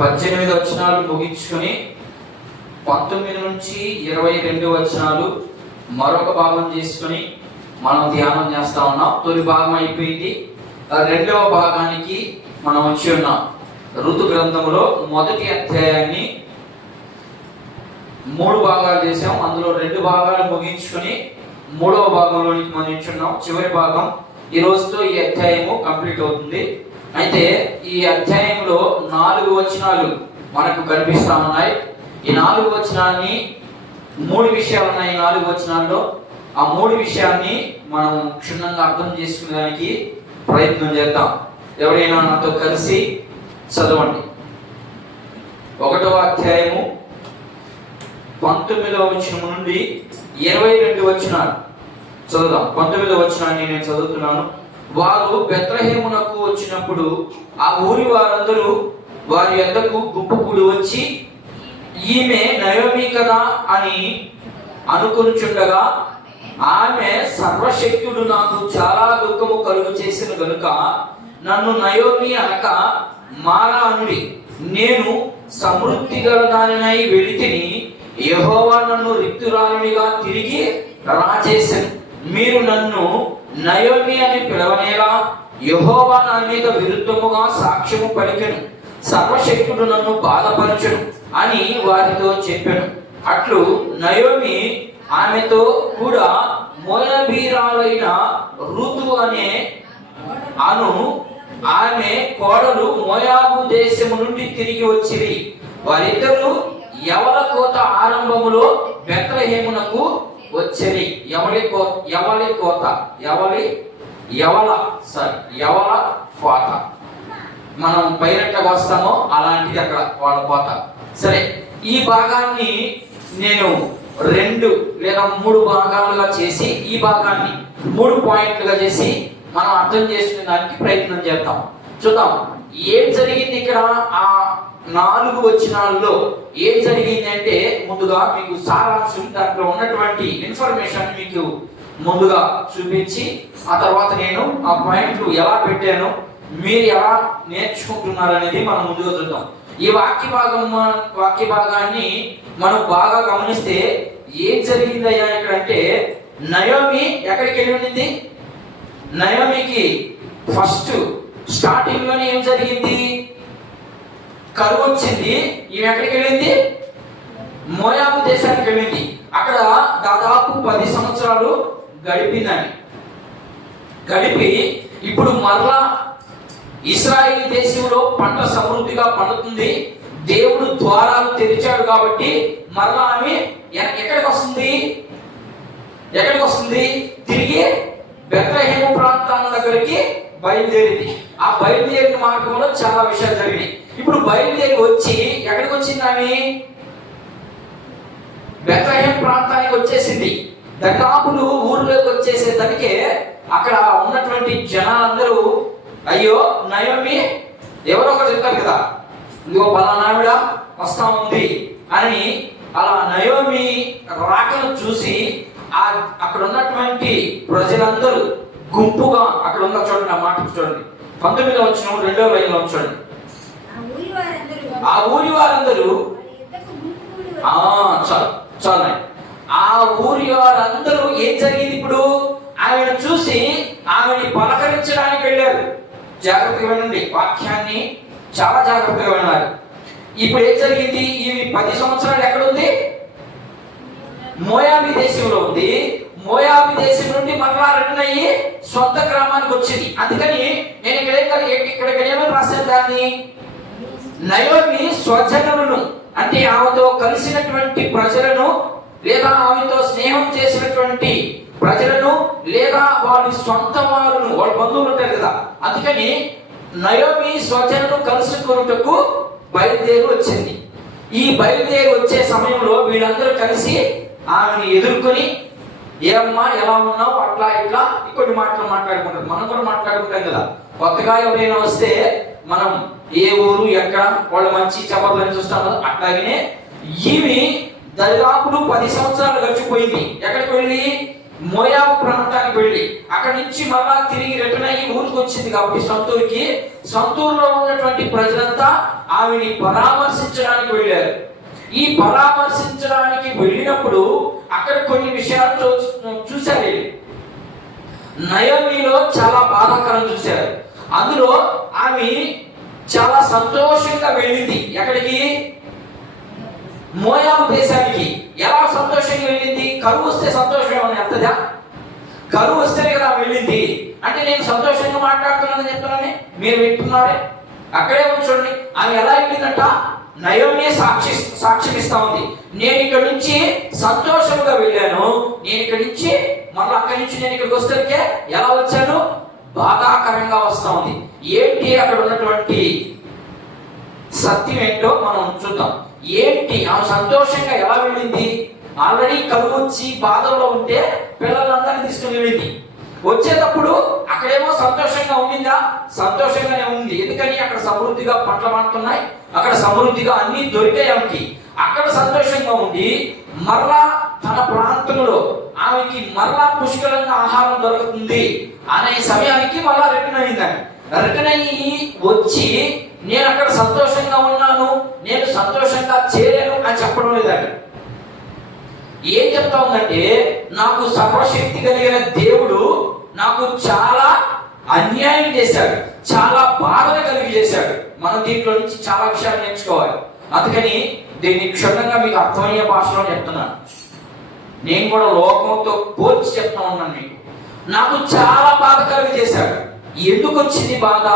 18 వచనాలు ముగించుకొని 19 నుంచి 22 వచనాలు మరొక భాగం చేసుకొని మనం ధ్యానం చేస్తా ఉన్నాం. తొలి భాగం అయిపోయింది. రెండవ భాగానికి మనం వచ్చి ఉన్నాం. ఋతు గ్రంథంలో మొదటి అధ్యాయాన్ని 3 భాగాలు చేసాం. అందులో 2 భాగాలు ముగించుకొని 3వ భాగంలోనికి మనం ఇచ్చున్నాం. చివరి భాగం ఈ రోజుతో ఈ అధ్యాయము కంప్లీట్ అవుతుంది. అయితే ఈ అధ్యాయంలో 4 వచనాలు మనకు కనిపిస్తా ఉన్నాయి. ఈ 4 వచనాన్ని 3 విషయాలు ఉన్నాయి. 4 వచనాల్లో ఆ 3 విషయాన్ని మనం క్షుణ్ణంగా అర్థం చేసుకునేదానికి ప్రయత్నం చేద్దాం. ఎవరైనా నాతో కలిసి చదవండి. 1వ అధ్యాయము 19వ వచనం నుండి 22 వచనాలు చదువుదాం. 19వ వచనాన్ని నేను చదువుతున్నాను. వారు బెత్లెహేమునకు వచ్చినప్పుడు ఆ ఊరి వారందరూ వారి యొద్దకు గుంపుకూడి వచ్చి, ఈమె నయోమి కదా అని అనుకొనుచుండగా, ఆమె సర్వశక్తుడు నాకు చాలా దుఃఖము కలుగు చేసిన గనుక నన్ను నయోమి అనక మారా అనుడి. నేను సమృద్ధి గల దానినై వెళితిని, యెహోవా నన్ను రిక్తురాలినిగా తిరిగి రాచేసెను. మీరు నన్ను నయోమి అని పిలవనేలా, యెహోవా నా మీద విరుద్ధముగా సాక్ష్యము పలికెను, సర్వశక్తుడు నన్ను బాధపరచును అని వారితో చెప్పెను. అట్లు నయోమి ఆమెతో కూడా మోయాబీరాలైన ఋతు అను ఆమె కోడలు మోయాబు దేశము నుండి తిరిగి వచ్చిరి. వారిద్దరూ యవల కోత ఆరంభములో బెత్లెహేమునకు వచ్చిరి. యవల కోత మనం పైరట్ట వస్తామో అలాంటిది అక్కడ వాళ్ళ కోత. సరే, ఈ భాగాన్ని నేను 2 లేదా 3 భాగాలుగా చేసి ఈ భాగాన్ని 3 పాయింట్లుగా చేసి మనం అర్థం చేసుకునే దానికి ప్రయత్నం చేద్దాం. చూద్దాం ఏం జరిగింది ఇక్కడ. ఆ 4 వచనాల్లో ఏం జరిగింది అంటే, ముందుగా మీకు సారాంశం, దాంట్లో ఉన్నటువంటి ఇన్ఫర్మేషన్ మీకు ముందుగా చూపించి, ఆ తర్వాత నేను ఆ పాయింట్లు ఎలా పెట్టాను, మీరు ఎలా నేర్చుకుంటున్నారు అనేది మనం ముందుగా చూద్దాం. ఈ వాక్య భాగాన్ని మనం బాగా గమనిస్తే ఏం జరిగిందయ్యా ఇక్కడ అంటే, నయోమి ఎక్కడికి వెళ్ళి ఉండింది? నయోమికి ఫస్ట్ స్టార్టింగ్ లోనే ఏం జరిగింది? కరువు వచ్చింది. ఈమె ఎక్కడికి వెళ్ళింది? మోయాబు దేశానికి వెళ్ళింది. అక్కడ దాదాపు 10 సంవత్సరాలు గడిపిందని. గడిపి ఇప్పుడు మరలా ఇశ్రాయేలు దేశంలో పంట సమృద్ధిగా పండుతుంది, దేవుడు ద్వారాలు తెరిచాడు కాబట్టి మరలా ఆమె ఎక్కడికి వస్తుంది? తిరిగి బెత్లెహేము ప్రాంతం దగ్గరికి బయలుదేరింది. ఆ బయలుదేరిన మార్గంలో చాలా విషయాలు జరిగినాయి. ఇప్పుడు బయలుదేరి వచ్చి ఎక్కడికి వచ్చింది? ఆమె బెత్లెహేము ప్రాంతానికి వచ్చేసింది. దర్దాపులు ఊర్లోకి వచ్చేసేదానికే అక్కడ ఉన్నటువంటి జనాలందరూ, అయ్యో నయోమి ఎవరో ఒకరు చెప్తారు కదా, ఇదిగో పలానావిడ వస్తా ఉంది అని. అలా నయోమి రాకను చూసి అక్కడ ఉన్నటువంటి ప్రజలందరూ గుంపుగా అక్కడ ఉన్న చూడండి, ఆ మాట చూడండి, 19వ వచనం 2వ లైన్లో చూడండి. ఆ ఊరి వారందరూ చాలు. ఆ ఊరి వారందరూ ఏం జరిగింది? ఇప్పుడు ఆమెను చూసి ఆమెని పలకరించడానికి వెళ్ళారు. జాగ్రత్తగా వినండి, వాక్యాన్ని చాలా జాగ్రత్తగా వినాలి. ఇప్పుడు ఏం జరిగింది? ఈమె 10 సంవత్సరాలు ఎక్కడుంది? మోయాబీ దేశంలో ఉంది. మోయాబీ దేశం నుండి మరలా రిటర్న్ అయ్యి సొంత గ్రామానికి వచ్చింది. అందుకని నేను ఇక్కడ ఏమని రాశాను? దాన్ని నయోమి స్వజనులను, అంటే ఆమెతో కలిసినటువంటి ప్రజలను, లేదా ఆమెతో స్నేహం చేసినటువంటి ప్రజలను, లేదా వారి సొంత వారును, వాళ్ళ బంధువులు ఉంటారు కదా, అందుకని నయోమి స్వజనులను కలుసుకొనుటకు బయలుదేరి వచ్చింది. ఈ బయలుదేరి వచ్చే సమయంలో వీళ్ళందరూ కలిసి ఆమెను ఎదుర్కొని, ఏమ్మా ఎలా ఉన్నావు, అట్లా ఇట్లా కొన్ని మాటలు మాట్లాడుకుంటారు. మనం కూడా మాట్లాడుకుంటాం కదా. కొత్తగా ఎవరైనా వస్తే మనం ఏ ఊరు ఎక్కడ వాళ్ళు మంచి చెప్పదని చూస్తాం కదా. అట్లాగనే ఈమె దరిదాపులు 10 సంవత్సరాలు గడిచిపోయింది. ఎక్కడికి వెళ్ళి? మోయాబు ప్రాంతానికి వెళ్ళి అక్కడి నుంచి మళ్ళా తిరిగి రిటర్న్ అయ్యి ఊరికి వచ్చింది కాబట్టి సొంతూరులో ఉన్నటువంటి ప్రజలంతా ఆమెని పరామర్శించడానికి వెళ్ళారు. ఈ పరామర్శించడానికి వెళ్ళినప్పుడు అక్కడ కొన్ని విషయాలు చూశారు. నయోమిలో చాలా బాధాకరం చూశారు. అందులో ఆమె చాలా సంతోషంగా వెళ్ళింది. ఎక్కడికి? మోయాబు దేశానికి. ఎలా సంతోషంగా వెళ్ళింది? కరువు వస్తే సంతోషం ఏమని అర్థదా? కరువు వస్తేనే కదా వెళ్ళింది. అంటే నేను సంతోషంగా మాట్లాడుతున్నానని చెప్తున్నానే, మీరు వింటున్నారే? అక్కడే ఉంచండి. ఆమె ఎలా వెళ్ళిందంట? నయోమి సాక్ష్యం ఇస్తా ఉంది. నేను ఇక్కడ నుంచి సంతోషంగా వెళ్ళాను, నేను ఇక్కడి నుంచి మళ్ళీ అక్కడి నుంచి నేను ఇక్కడికి వస్తే ఎలా వచ్చాను? బాధాకరంగా వస్తా ఉంది. ఏంటి అక్కడ ఉన్నటువంటి సత్యం ఏంటో మనం చూద్దాం. ఏంటి ఆమె సంతోషంగా ఎలా వెళ్ళింది? ఆల్రెడీ కలుగు వచ్చి బాధల్లో ఉంటే పిల్లలందరినీ తీసుకుని వెళ్ళింది. వచ్చేటప్పుడు అక్కడేమో సంతోషంగా ఉండిందా? సంతోషంగానే ఉంది. ఎందుకని? అక్కడ సమృద్ధిగా పంటలు పండుతున్నాయి, అక్కడ సమృద్ధిగా అన్ని దొరికాయి ఆమెకి. అక్కడ సంతోషంగా ఉంది. మరలా తన ప్రాంతంలో ఆమెకి మరలా పుష్కలంగా ఆహారం దొరుకుతుంది అనే సమయానికి మళ్ళా రిటర్న్ అయిందండి. రిటర్న్ అయ్యి వచ్చి నేను అక్కడ సంతోషంగా ఉన్నాను, నేను సంతోషంగా చేరాను అని చెప్పడం లేదండి. ఏం చెప్తా ఉందంటే, నాకు సర్వశక్తి కలిగిన దేవుడు నాకు చాలా అన్యాయం చేశాడు, చాలా బాధను కలిగి చేశాడు. మనం దీంట్లో నుంచి చాలా విషయాలు నేర్చుకోవాలి. అందుకని దీన్ని క్షుణ్ణంగా మీకు అర్థమయ్యే భాషలో చెప్తున్నాను. నేను కూడా లోకంతో పోల్చి చెప్తా ఉన్నాను మీకు. నాకు చాలా బాధ కలిగి చేశాడు. ఎందుకు వచ్చింది బాధ?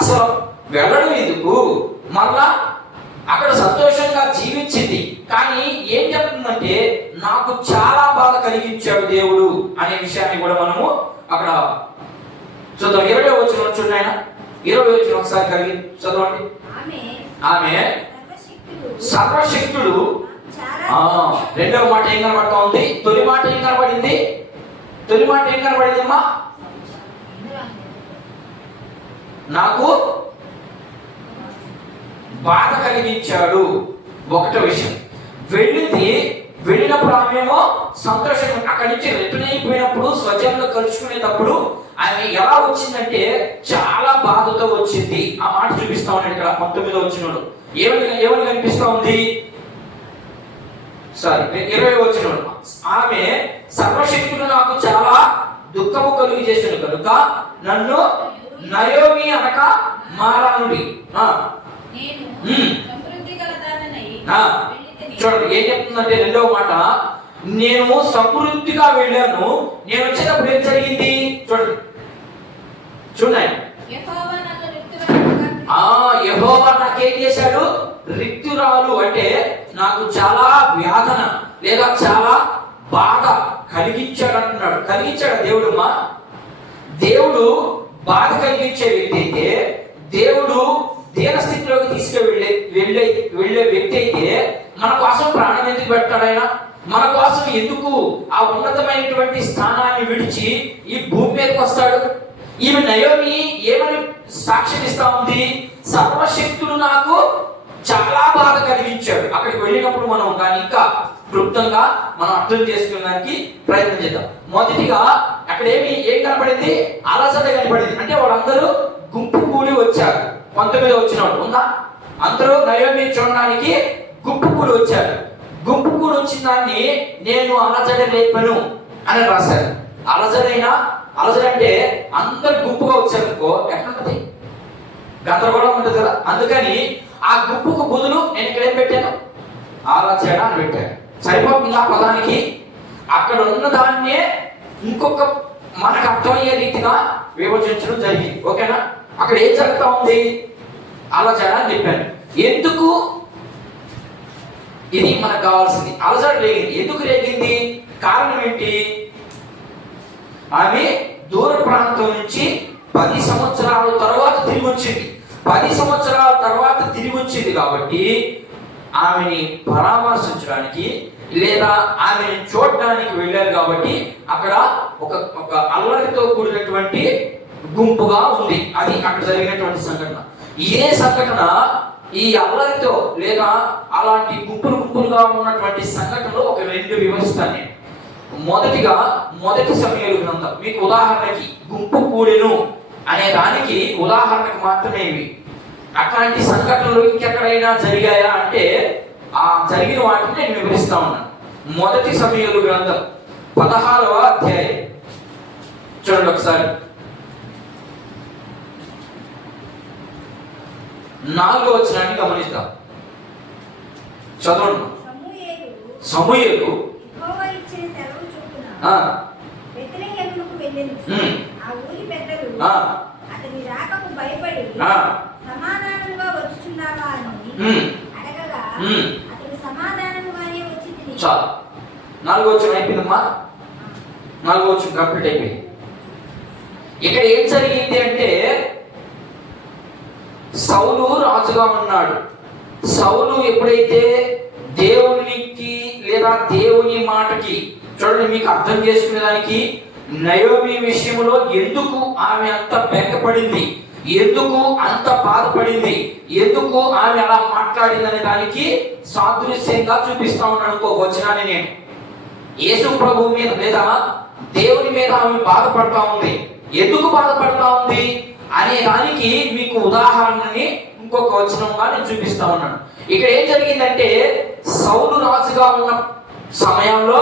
అసలు వెళ్ళడం ఎందుకు? మళ్ళా అక్కడ సంతోషంగా జీవించింది. కానీ ఏం చెప్తుందంటే, నాకు చాలా బాధ కలిగించాడు దేవుడు అనే విషయాన్ని కూడా మనము అక్కడ చూద్దాం. 20వ వచనం చూడండి. ఆయన 20వ వచనం ఒకసారి కలిగి చదవండి. ఆమె సర్వశక్తుడు. రెండవ మాట ఏం కనబడతా ఉంది? తొలి మాట ఏం కనబడింది? తొలి మాట ఏం కనబడింది అమ్మా? నాకు బాధ కలిగించాడు. ఒకటో విషయం. వెళ్ళినప్పుడు ఆమెమో సంతోషంగా అక్కడి నుంచి రిటర్న్ అయిపోయినప్పుడు స్వజంలో కలుసుకునేటప్పుడు ఆమె ఎలా వచ్చిందంటే చాలా బాధతో వచ్చింది. ఆ మాట చూపిస్తా ఉన్నాడు ఇక్కడ 19వ వచనంలో. ఏమని కనిపిస్తా ఉంది? 20వ వచనంలో ఆమె సర్వశక్తులు నాకు చాలా దుఃఖము కలుగు చేశాను కనుక నన్ను నయోమి అనక మారానుడి. చూడండి ఏం చెప్తుందంటే, రెండవ మాట, నేను సమృద్ధిగా వెళ్ళాను. నేను వచ్చేటప్పుడు ఏం జరిగింది? చూడండి యెహోవా నాకేం చేశాడు? రిక్తురాలు అంటే నాకు చాలా వేదన లేదా చాలా బాధ కలిగించాడు అంటున్నాడు. కలిగించాడు దేవుడు. మా దేవుడు బాధ కలిగించే వ్యక్తి అయితే, దేవుడు దీనస్థితిలోకి తీసుకువెళ్ళే వ్యక్తి అయితే మన కోసం ప్రాణం ఎందుకు పెడతాడు? ఆయన మన కోసం ఎందుకు ఆ ఉన్నతమైనటువంటి స్థానాన్ని విడిచి ఈ భూమి మీదకి వస్తాడు? ఈమె నయోమి ఏమని సాక్ష్యం ఇస్తా ఉంది? సర్వశక్తుడు నాకు చాలా బాధ కలిగించాడు. అక్కడికి వెళ్ళినప్పుడు మనం దాన్ని ఇంకా క్లుప్తంగా మనం అర్థం చేసుకోవడానికి ప్రయత్నం చేద్దాం. మొదటిగా అక్కడ ఏం కనపడింది? అలసట కనపడింది. అంటే వాళ్ళందరూ గుంపు కూడి వచ్చారు. 19వ వచనం ఉందా? అందరూ నయోమి చూడడానికి గుంపు కూడి వచ్చారు. గుంపు కూడి వచ్చిన దాన్ని నేను అలజడ రేపను అని రాశారు. అలజడ అంటే అందరు గుంపుగా వచ్చారనుకో ఎట్లుంటది? గందరగోళం ఉంటుంది కదా. అందుకని ఆ గుంపుకు బదులు నేను ఇక్కడ ఏం పెట్టాను? అలజడ అని పెట్టాను. సరిపోతుంది ఆ పదానికి. అక్కడ ఉన్న దాన్నే ఇంకొక మనకు అర్థమయ్యే రీతిగా విభజించడం జరిగింది. ఓకేనా? అక్కడ ఏం జరుగుతా ఉంది? అలజడ అని చెప్పాను. ఎందుకు? ఇది మనకు కావాల్సింది. అలజడ రేగింది. ఎందుకు రేగింది? కారణం ఏంటి? ఆమె దూర ప్రాంతం నుంచి 10 సంవత్సరాల తర్వాత తిరిగి వచ్చింది. 10 సంవత్సరాల తర్వాత తిరిగి వచ్చింది కాబట్టి ఆమెని పరామర్శించడానికి లేదా ఆమెను చూడడానికి వెళ్ళారు కాబట్టి అక్కడ ఒక అల్లరితో కూడినటువంటి గుంపుగా ఉంది. అది అక్కడ జరిగినటువంటి సంఘటన. ఏ సంఘటన? ఈ అల్లరితో లేదా అలాంటి గుంపులుగా ఉన్నటువంటి సంఘటనలో ఒక 2 వివరిస్తాను నేను. మొదటిగా మొదటి సమూయేలు గ్రంథం. మీకు ఉదాహరణకి గుంపు కూడెను అనే దానికి ఉదాహరణకి మాత్రమే ఇవి. అట్లాంటి సంఘటనలు ఇంకెక్కడైనా జరిగాయా అంటే ఆ జరిగిన వాటిని నేను వివరిస్తా ఉన్నాను. మొదటి సమూయేలు గ్రంథం 16వ అధ్యాయం చూడండి ఒకసారి. 4వ వచనాన్ని గమనిద్దాం. చదవండి. సమూయేలు అతని రాకకు భయపడి సమాధానంగా వచ్చుచున్నావా అని అడగగా అతడు సమాధానంగానే వచ్చి చాలు. 4వ వచనం అయిపోయిందమ్మా. 4వ వచనం కంప్లీట్ అయిపోయింది. ఇక్కడ ఏం జరిగింది అంటే సౌలు రాజుగా ఉన్నాడు. సౌలు ఎప్పుడైతే దేవునికి లేదా దేవుని మాటకి, చూడండి మీకు అర్థం చేసుకునేదానికి, నయోమి విషయంలో ఎందుకు ఆమె అంత బెంగపడింది, ఎందుకు అంత బాధపడింది, ఎందుకు ఆమె అలా మాట్లాడింది అనే దానికి సాదృశ్యంగా చూపిస్తా ఉన్నాను ఇంకో వచనాన్ని నేను. యేసు ప్రభు మీద లేదా దేవుని మీద ఆమె బాధపడతా ఉంది. ఎందుకు బాధపడతా ఉంది అనే దానికి మీకు ఉదాహరణని ఇంకొక వచనంగా నేను చూపిస్తా ఉన్నాను. ఇక్కడ ఏం జరిగిందంటే సౌలు రాజుగా ఉన్న సమయంలో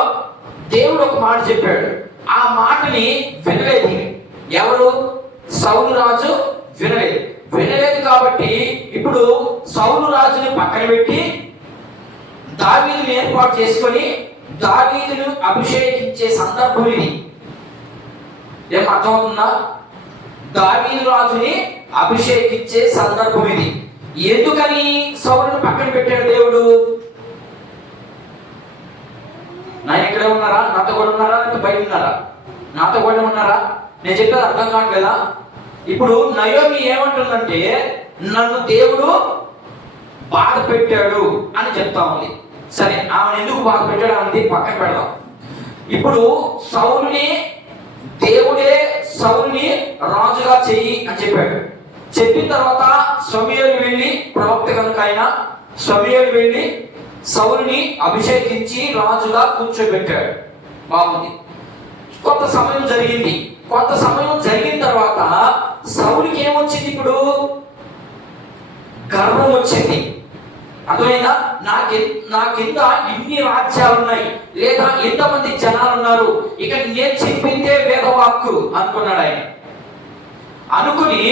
దేవుడు ఒక మాట చెప్పాడు. ఆ మాటని వినలేదు ఎవరు? సౌలు రాజు వినలేదు కాబట్టి ఇప్పుడు సౌలు రాజుని పక్కన పెట్టి దావీదుని ఏర్పాటు చేసుకొని దావీదును అభిషేకించే సందర్భం ఇది. ఏం అర్థమవుతుందా? దావీదు రాజుని అభిషేకించే సందర్భం ఇది. ఎందుకని సౌలుని పక్కన పెట్టాడు దేవుడు? నేను ఇక్కడే ఉన్నారా? నాతో కూడా ఉన్నారా? బయట ఉన్నారా? నాతో కూడా ఉన్నారా? నేను చెప్పేది అర్థం కావట్లేదా? ఇప్పుడు నయోమి ఏమంటుందంటే నన్ను దేవుడు బాధ పెట్టాడు అని చెప్తా ఉంది. సరే, ఆమెను ఎందుకు బాధ పెట్టాడు అనేది పక్కన పెడదాం. ఇప్పుడు సౌలుని దేవుడే సౌలుని రాజుగా చెయ్యి అని చెప్పాడు. చెప్పిన తర్వాత సమూయేలు వెళ్ళి, ప్రవక్త కనుక ఆయన సమూయేలు వెళ్ళి సౌలుని అభిషేకించి రాజుగా కూర్చోబెట్టాడు. బాగుంది. కొంత సమయం జరిగింది. కొంత సమయం జరిగిన తర్వాత సౌలుకి ఏమొచ్చింది? ఇప్పుడు గర్వం వచ్చింది. అర్థమైందా? నా కింద ఇన్ని రాజ్యాలు ఉన్నాయి, లేదా ఎంతమంది జనాలు ఉన్నారు, ఇక నేను చెప్పిందే వేదవాక్కు అనుకున్నాడు ఆయన. అనుకుని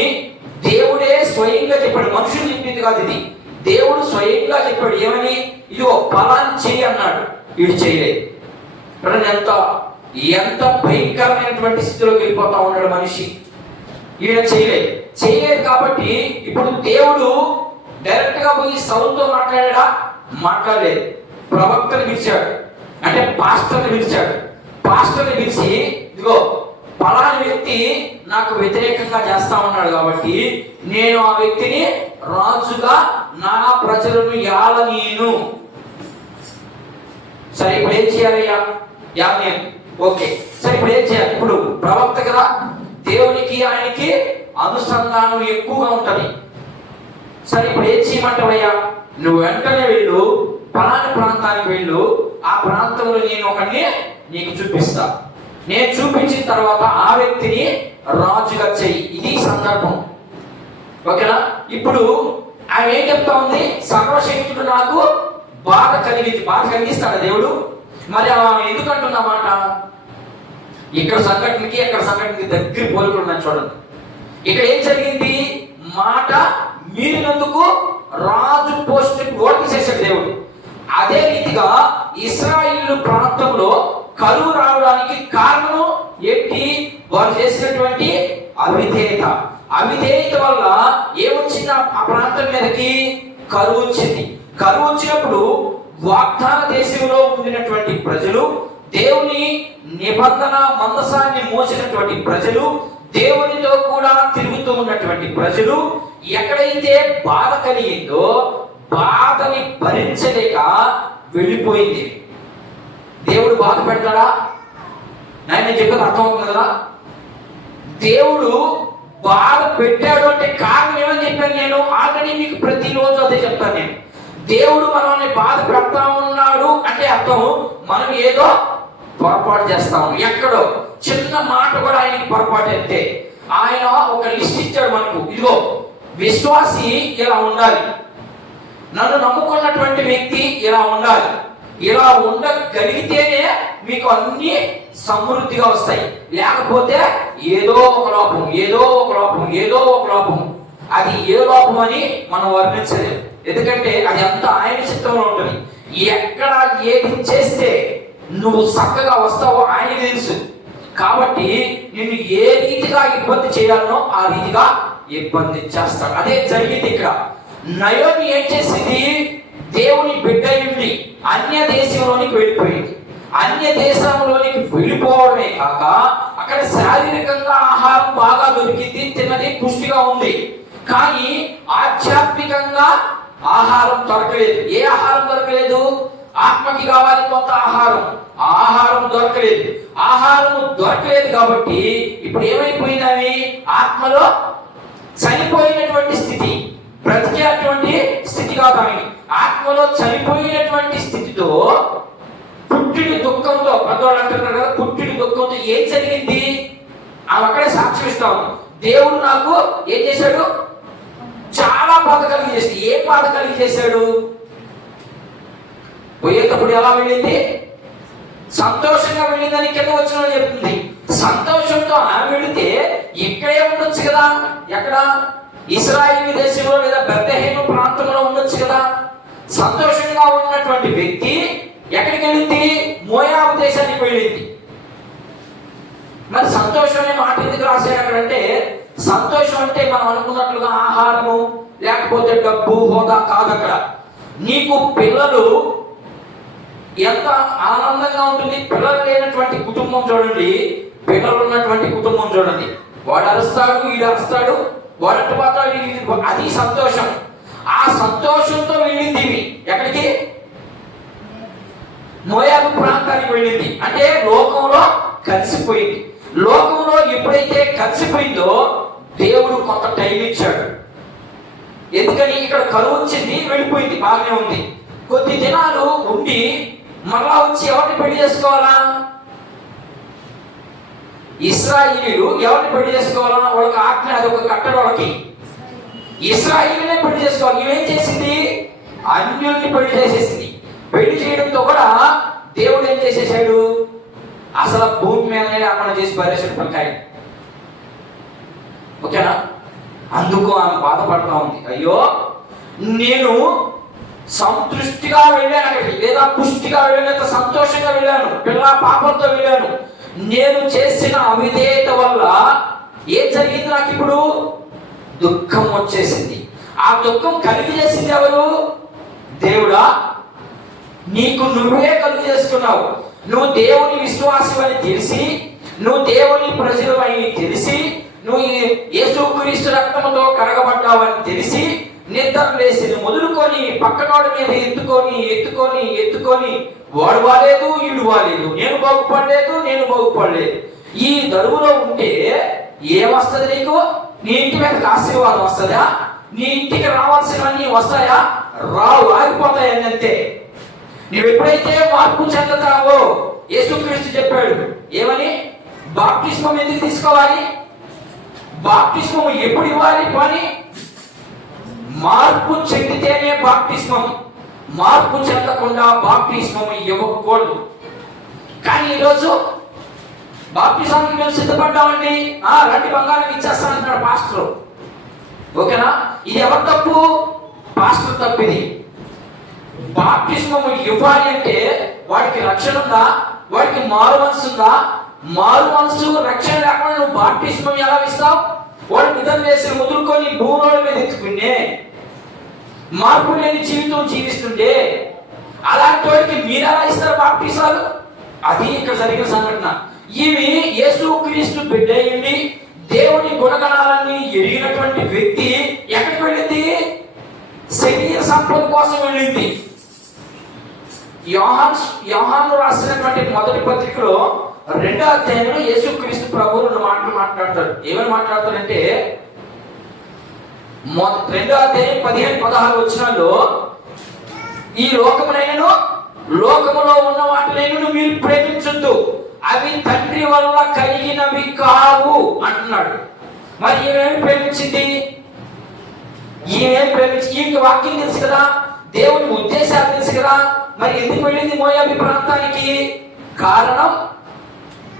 దేవుడే స్వయంగా చెప్పాడు, మనుషులు చెప్పింది కాదు ఇది. దేవుడు స్వయంగా చెప్పాడు. ఏమని? ఇదిగో ఫలాన్ని చెయ్యి అన్నాడు. వీడు చేయలేదు. ఎంత భయంకరమైనటువంటి స్థితిలోకి వెళ్ళిపోతా ఉన్నాడు మనిషి. ఈయన చేయలేదు కాబట్టి ఇప్పుడు దేవుడు డైరెక్ట్ గా పోయి సౌలుతో మాట్లాడా? మాట్లాడలేదు. ప్రవక్తను పిలిచాడు, అంటే పాస్టర్ని పిలిచాడు. పాస్టర్ని పిలిచి ఇదిగో ఫలాని వ్యక్తి నాకు వ్యతిరేకంగా చేస్తా ఉన్నాడు కాబట్టి నేను ఆ వ్యక్తిని రాజుగా నానా ప్రజలను యాలనీను. సరే, ఇప్పుడు ఏం చేయాలయ్యా? యాలనీను. ఓకే, సరే, ఇప్పుడు ఏం చేయాలి? ఇప్పుడు ప్రవక్త కదా, దేవునికి ఆయనకి అనుసంధానం ఎక్కువగా ఉంటది. సరే, ఇప్పుడు ఏం చేయమంటావయ్యా? నువ్వు వెంటనే వెళ్ళు, ఫలాని ప్రాంతానికి వెళ్ళు, ఆ ప్రాంతంలో నేను ఒకరిని నీకు చూపిస్తా. నేను చూపించిన తర్వాత ఆ వ్యక్తిని రాజుగా చెయ్యి. ఇది సందర్భం. ఓకేనా? ఇప్పుడు ఆయన ఏం చెప్తా ఉంది? సర్వశక్తుడు నాకు బాధ కలిగిస్తాడు దేవుడు. మరి ఎందుకంటున్నమాట? ఇక్కడ సంఘటనకి అక్కడ సంఘటనకి దగ్గర పోలికలున్నాయి. చూడండి, ఇక్కడ ఏం జరిగింది? మాట మీరినందుకు రాజు పోస్ట్ ఓటు చేశాడు దేవుడు. అదే రీతిగా ఇశ్రాయేలు ప్రాంతంలో కరువు రావడానికి కారణం ఏంటి? వారు చేసినటువంటి అవిధేయత వల్ల ఏమొచ్చింది? ఆ ప్రాంతం మీదకి కరువు వచ్చింది. కరువు వచ్చినప్పుడు వాగ్దాన దేశంలో ఉండినటువంటి ప్రజలు, దేవుని నిబంధన మందసాన్ని మోసినటువంటి ప్రజలు, దేవునితో కూడా తిరుగుతూ ఉన్నటువంటి ప్రజలు, ఎక్కడైతే బాధ కలిగిందో బాధని భరించలేక వెళ్ళిపోయింది. దేవుడు బాధ పెడతాడా? నేను చెప్పేది అర్థమవుతుంది కదా? దేవుడు బాధ పెట్టాడు అంటే కారణం ఏమని చెప్పాను నేను? ఆల్రెడీ మీకు ప్రతిరోజు అదే చెప్తాను నేను. దేవుడు మనల్ని బాధ పెడతా ఉన్నాడు అంటే అర్థం మనం ఏదో పొరపాటు చేస్తా ఉన్నాం. ఎక్కడో చిన్న మాట కూడా ఆయనకి పొరపాటు అయితే ఆయన ఒక లిస్ట్ ఇచ్చాడు మనకు. ఇదిగో విశ్వాసి ఇలా ఉండాలి, నన్ను నమ్ముకున్నటువంటి వ్యక్తి ఇలా ఉండాలి, ఇలా ఉండగలిగితేనే మీకు అన్ని సమృద్ధిగా వస్తాయి. లేకపోతే ఏదో ఒక లోపం, ఏదో ఒక లోపం, ఏదో ఒక లోపం. అది ఏ లోపం అని మనం వర్ణించలేము, ఎందుకంటే అది అంతా ఆయన చిత్తంలో ఉంటుంది. ఎక్కడ ఏది చేస్తే నువ్వు చక్కగా వస్తావో ఆయనకి తెలుసు. కాబట్టి నిన్ను ఏ రీతిగా ఇబ్బంది చేయాలనో ఆ రీతిగా ఇబ్బంది చేస్తాడు. అదే జరిగింది ఇక్కడ. నయోమి ఏం చేసింది? దేవుని బిడ్డ నుండి అన్య దేశంలోనికి వెళ్ళిపోయింది. అన్య దేశంలోనికి వెళ్ళిపోవడమే కాక అక్కడ శారీరకంగా ఆహారం బాగా దొరికింది, తిన్నది పుష్టిగా ఉంది. కానీ ఆధ్యాత్మికంగా ఆహారం దొరకలేదు. ఏ ఆహారం దొరకలేదు? ఆత్మకి కావాలి కొంత ఆహారం, ఆహారం దొరకలేదు. ఆహారం దొరకలేదు కాబట్టి ఇప్పుడు ఏమైపోయింది? అవి ఆత్మలో చనిపోయినటువంటి స్థితి, బ్రతికేటువంటి స్థితి కాదు. ఆమె ఆత్మలో చనిపోయినటువంటి స్థితితో, పుట్టిడి దుఃఖంతో, పెద్దవాళ్ళు అంటున్నారు కదా, పుట్టిడి దుఃఖంతో ఏం జరిగింది? ఆమె అక్కడే సాక్ష్యం ఇస్తాము. దేవుడు నాకు ఏం చేశాడు? చాలా బాధ కలిగి చేసి. ఏం బాధ కలిగి చేశాడు? పోయేటప్పుడు ఎలా వెళ్ళింది? సంతోషంగా వెళ్ళిందని కింద వచ్చిన చెప్తుంది. సంతోషంతో ఆమె వెళితే ఇక్కడే ఉండొచ్చు కదా. ఎక్కడ? ఇశ్రాయేలు దేశంలో లేదా బెత్లెహేము ప్రాంతంలో ఉండొచ్చు కదా. సంతోషంగా ఉన్నటువంటి వ్యక్తి ఎక్కడికి వెళ్ళింది? మోయాబు దేశానికి వెళ్ళింది. మరి సంతోషం అనే మాట ఎందుకు రాశాడు అక్కడంటే, సంతోషం అంటే మనం అనుకున్నట్లుగా ఆహారము లేకపోతే డబ్బు హోదా కాదు. అక్కడ నీకు పిల్లలు ఎంత ఆనందంగా ఉంటుంది. పిల్లలు లేనటువంటి కుటుంబం చూడండి, పిల్లలు ఉన్నటువంటి కుటుంబం చూడండి. వాడు అరుస్తాడు, వీడు అరుస్తాడు, వాడు పోతాడు, అది సంతోషం. ఆ సంతోషంతో వెళ్ళింది ఇవి ఎక్కడికి? మోయాబు ప్రాంతానికి వెళ్ళింది. అంటే లోకంలో కలిసిపోయింది. లోకంలో ఎప్పుడైతే కలిసిపోయిందో దేవుడు కొంత టైం ఇచ్చాడు. ఎందుకని? ఇక్కడ కరువు వచ్చింది, వెళ్ళిపోయింది, బాగానే ఉంది. కొద్ది దినాలు ఉండి మరలా వచ్చి ఎవరిని పెళ్లి చేసుకోవాలా? ఇశ్రాయేలీయులు ఎవరిని పెళ్లి చేసుకోవాలా? వాళ్ళకి ఆజ్ఞ, అదొక కట్టడ. వాళ్ళకి ఇశ్రాయేలునే పెళ్లి చేసుకోవాలి. ఇవేం చేసింది? అన్యుల్ని పెళ్లి చేసేసింది. పెళ్లి చేయడంతో కూడా దేవుడు ఏం చేసేసాడు? అసలు భూమి మీదనే లేకుండా చేసి పారేసాడు పలకాయ. ఓకేనా? అందుకు ఆమె బాధపడుతూ ఉంది. అయ్యో, నేను సంతృష్టిగా వెళ్ళాను అక్కడికి, లేదా పుష్టిగా వెళ్ళాను, సంతోషంగా వెళ్ళాను, పిల్ల పాపంతో వెళ్ళాను. నేను చేసిన అవిధేయత వల్ల ఏం జరిగింది? నాకు ఇప్పుడు దుఃఖం వచ్చేసింది. ఆ దుఃఖం కలిగి చేసింది ఎవరు? దేవుడా, నీకు నువ్వే కలుగు చేసుకున్నావు. నువ్వు దేవుని విశ్వాసం అని తెలిసి, నువ్వు దేవుని ప్రజలు అని తెలిసి, నువ్వు యేసుక్రీస్తు రక్తముతో కడగబడ్డావని తెలిసి, నిద్ర లేసి మొదలుకొని పక్కనోడి మీద ఎత్తుకొని వాడు బాలేదు, ఈడు బాలేదు, నేను బాగుపడలేదు, నేను బాగుపడలేదు. ఈ దరువులో ఉంటే ఏమొస్తుంది నీకు? నీ ఇంటి మీద ఆశీర్వాదం వస్తుందా? నీ ఇంటికి రావాల్సినవన్నీ వస్తాయా? రావు, ఆగిపోతాయని అంతే. నువ్వు ఎప్పుడైతే మార్పు చెందుతావో, యేసుక్రీస్తు చెప్పాడు ఏమని? బాప్తిస్మం ఎందుకు తీసుకోవాలి? బాప్తిస్మం ఎప్పుడు ఇవ్వాలి? పని మార్పు చెందితేనే బాప్తిస్మం. మార్పు చెందకుండా బాప్తిస్మం ఇవ్వకూడదు. కానీ ఈరోజు బాప్తిస్మానికి మేము సిద్ధపడ్డామండి, రండి బంగారం ఇచ్చేస్తానంటున్నాడు పాస్టర్. ఓకేనా? ఇది ఎవరి తప్పు? పాస్టర్ తప్పు. ఇది బాప్తిస్మం ఇవ్వాలి అంటే వాడికి రక్షణ ఉందా? వాడికి మారు మనసు ఉందా? మారు మనసు రక్షణ లేకుండా నువ్వు బాప్తిస్మం ఎలా ఇస్తావు? వాడు నిద్ర వేసి ముదురుకొని భూముల మీద ఎత్తుకునే మార్పు లేని జీవితం జీవిస్తుండే అలాంటి వాడికి మీరు ఎలా ఇస్తారు బాప్తిస్మాలు? అది ఇక్కడ జరిగిన సంఘటన. ఇవి యేసుక్రీస్తు బిడ్డ అయ్యింది, దేవుని గుణగణాలన్నీ ఎరిగినటువంటి వ్యక్తి ఎక్కడికి వెళ్ళింది? శరీర సంపద కోసం వెళ్ళింది. యోహాను రాసినటువంటి మొదటి పత్రికలో 2వ అధ్యాయంలో యేసుక్రీస్తు ప్రభువు 2 మాటలు మాట్లాడతాడు. ఏమని మాట్లాడతాడంటే, 2వ అధ్యాయం 15-16 వచనాల్లో, ఈ లోకమునైనను లోకములో ఉన్న వాటిని మీరు ప్రేమించొద్దు, అవి తండ్రి వల్ల కలిగినవి కావు అంటున్నాడు. మరి ఈమెమి ప్రేమించింది? ఈమె వాక్యం తెలుసు కదా, దేవుని ఉద్దేశాలు తెలుసు కదా, మరి ఎందుకు వెళ్ళింది మోయాబు ప్రాంతానికి? కారణం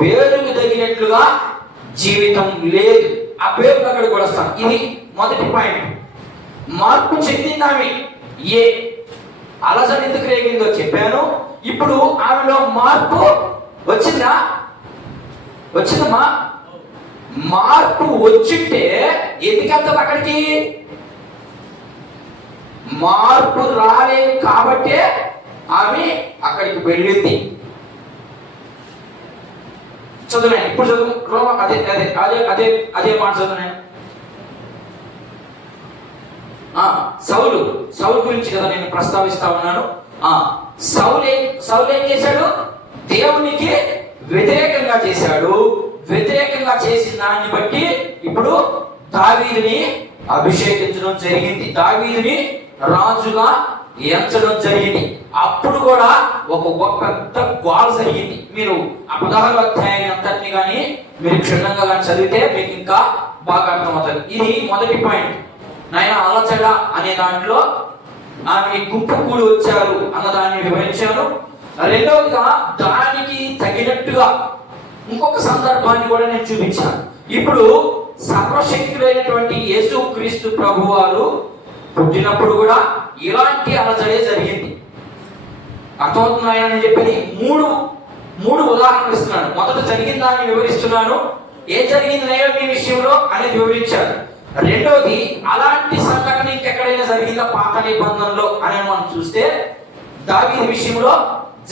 పేరుకు తగినట్లుగా జీవితం లేదు. ఆ పేరుకు అక్కడికి వస్తాం. ఇది మొదటి పాయింట్. మార్పు చెందిందామె. ఏ అలసట ఎందుకు రేగిందో చెప్పాను. ఇప్పుడు ఆమెలో మార్పు వచ్చిందా? వచ్చిందమ్మా? మార్పు వచ్చింటే ఎందుకు వెళ్తావు అక్కడికి? మార్పు రాలేదు కాబట్టే ఆమె అక్కడికి వెళ్ళింది. చదువునాయి ఇప్పుడు చదువు. అదే అదే అదే అదే అదే మాట చదువునాయి. సౌలు గురించి కదా నేను ప్రస్తావిస్తా ఉన్నాను. సౌలు ఏం చేశాడు? దేవునికి వ్యతిరేకంగా చేశాడు. వ్యతిరేకంగా చేసిన దాన్ని బట్టి ఇప్పుడు దావీదుని అభిషేకించడం జరిగింది, దావీదుని రాజుగా ఎంచడం జరిగింది. అప్పుడు కూడా ఒక పెద్ద గోల జరిగింది. మీరు ఆ 16వ అధ్యాయాన్ని అంతటిని కానీ మీరు క్షుణ్ణంగా కానీ చదివితే మీకు ఇంకా బాగా అర్థమవుతుంది. ఇది మొదటి పాయింట్. నాయన అలచడ అనే దాంట్లో ఆమె గుంపు కూడి వచ్చారు అన్నదాన్ని వివరించాను. రెండవదిగా దానికి తగినట్టుగా ఇంకొక సందర్భాన్ని కూడా నేను చూపించాను. ఇప్పుడు సర్వశక్తులైనటువంటి యేసుక్రీస్తు ప్రభువారు పుట్టినప్పుడు కూడా ఇలాంటి అలజడే జరిగింది. అర్థమవుతున్నాయా అని చెప్పి మూడు ఉదాహరణలు ఇస్తున్నాను. మొదట జరిగిన దాన్ని వివరిస్తున్నాను, ఏం జరిగింది నయోమి విషయంలో అనేది వివరించాను. రెండోది అలాంటి సంఘటన ఇంకెక్కడైనా జరిగిందా పాత నిబంధనలో అని మనం చూస్తే దావీదు విషయంలో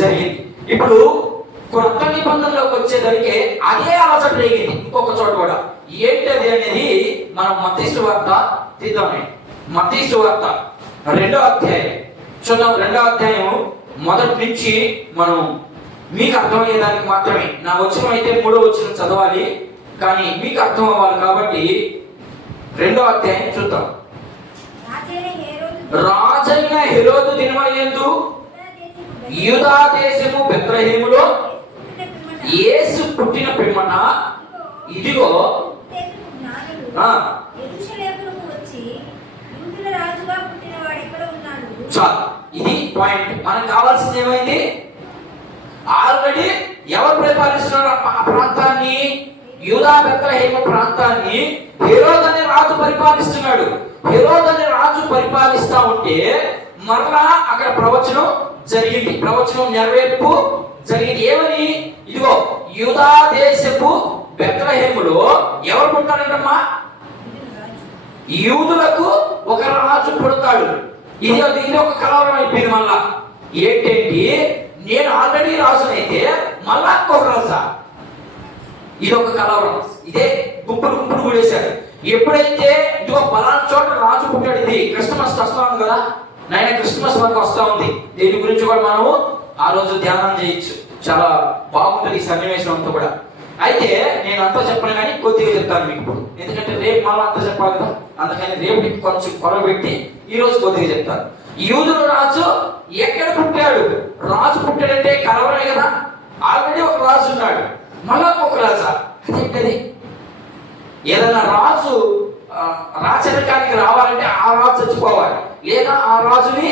జరిగింది. ఇప్పుడు కొత్త నిబంధనలోకి వచ్చేసరికి అదే అలసట రేగింది ఇంకొక చోట కూడా. ఏంటది అనేది మనం మత్తయి సువార్త తీద్దామే. మత్తయి సువార్త 2వ అధ్యాయం చూద్దాం. 2వ అధ్యాయం మొదటి నుంచి మనం మీకు అర్థమయ్యేదానికి మాత్రమే. నా వచనం అయితే 3వ వచనం చదవాలి, కానీ మీకు అర్థం అవ్వాలి కాబట్టి 2వ అధ్యాయం చూద్దాం. రాజైన హెరోదు దినమయందు యూదా దేశము బెత్లెహేములో యేసు పుట్టిన పిమ్మట ఇదిగో ఇది పాయింట్. మనకు కావాల్సింది ఏమైంది? ఆల్రెడీ ఎవరు పరిపాలిస్తున్నారు ఆ ప్రాంతాన్ని? యూదా బెత్లెహేము ప్రాంతాన్ని హెరోదు అనే రాజు పరిపాలిస్తున్నాడు. హెరోదు అనే రాజు పరిపాలిస్తా ఉంటే మరలా అక్కడ ప్రవచనం జరిగింది, ప్రవచనం నెరవేర్పు జరిగింది. ఏమని? ఇదిగో యూదా దేశపు బెత్లెహేములో ఎవరు పుట్టారంటమ్మా? యూదులకు ఒక రాజు పుడతాడు. ఇది ఒక కలవరం అయిపోయింది. మళ్ళా ఏంటంటే నేను ఆల్రెడీ రాజునైతే మళ్ళా ఇంకొక రాజా, ఇది ఒక కలవరం. ఇదే గుంపులు కూడేశారు. ఎప్పుడైతే ఇదిగో పలానా చోట రాజు పుట్టాడు, ఇది క్రిస్మస్ వస్తా ఉంది కదా నాయన, క్రిస్మస్ వరకు వస్తా ఉంది. దీని గురించి కూడా మనము ఆ రోజు ధ్యానం చేయొచ్చు. చాలా బాగుంటుంది ఈ సన్నివేశం అంతా కూడా. అయితే నేను అంతా చెప్పను కానీ కొద్దిగా చెప్తాను మీకు ఇప్పుడు, ఎందుకంటే రేపు మళ్ళీ అంతా చెప్పాలి కదా, అందుకని రేపు కొంచెం కొరబెట్టి ఈ రోజు కొద్దిగా చెప్తాను. యూదుల రాజు ఎక్కడ పుట్టాడు? రాజు పుట్టాడంటే కలవరే కదా, ఆల్రెడీ ఒక రాజు ఉన్నాడు, మళ్ళా ఒక రాజా. అదేంటది? ఏదన్నా రాజు రాచరికానికి రావాలంటే ఆ రాజు చచ్చిపోవాలి, లేదా ఆ రాజుని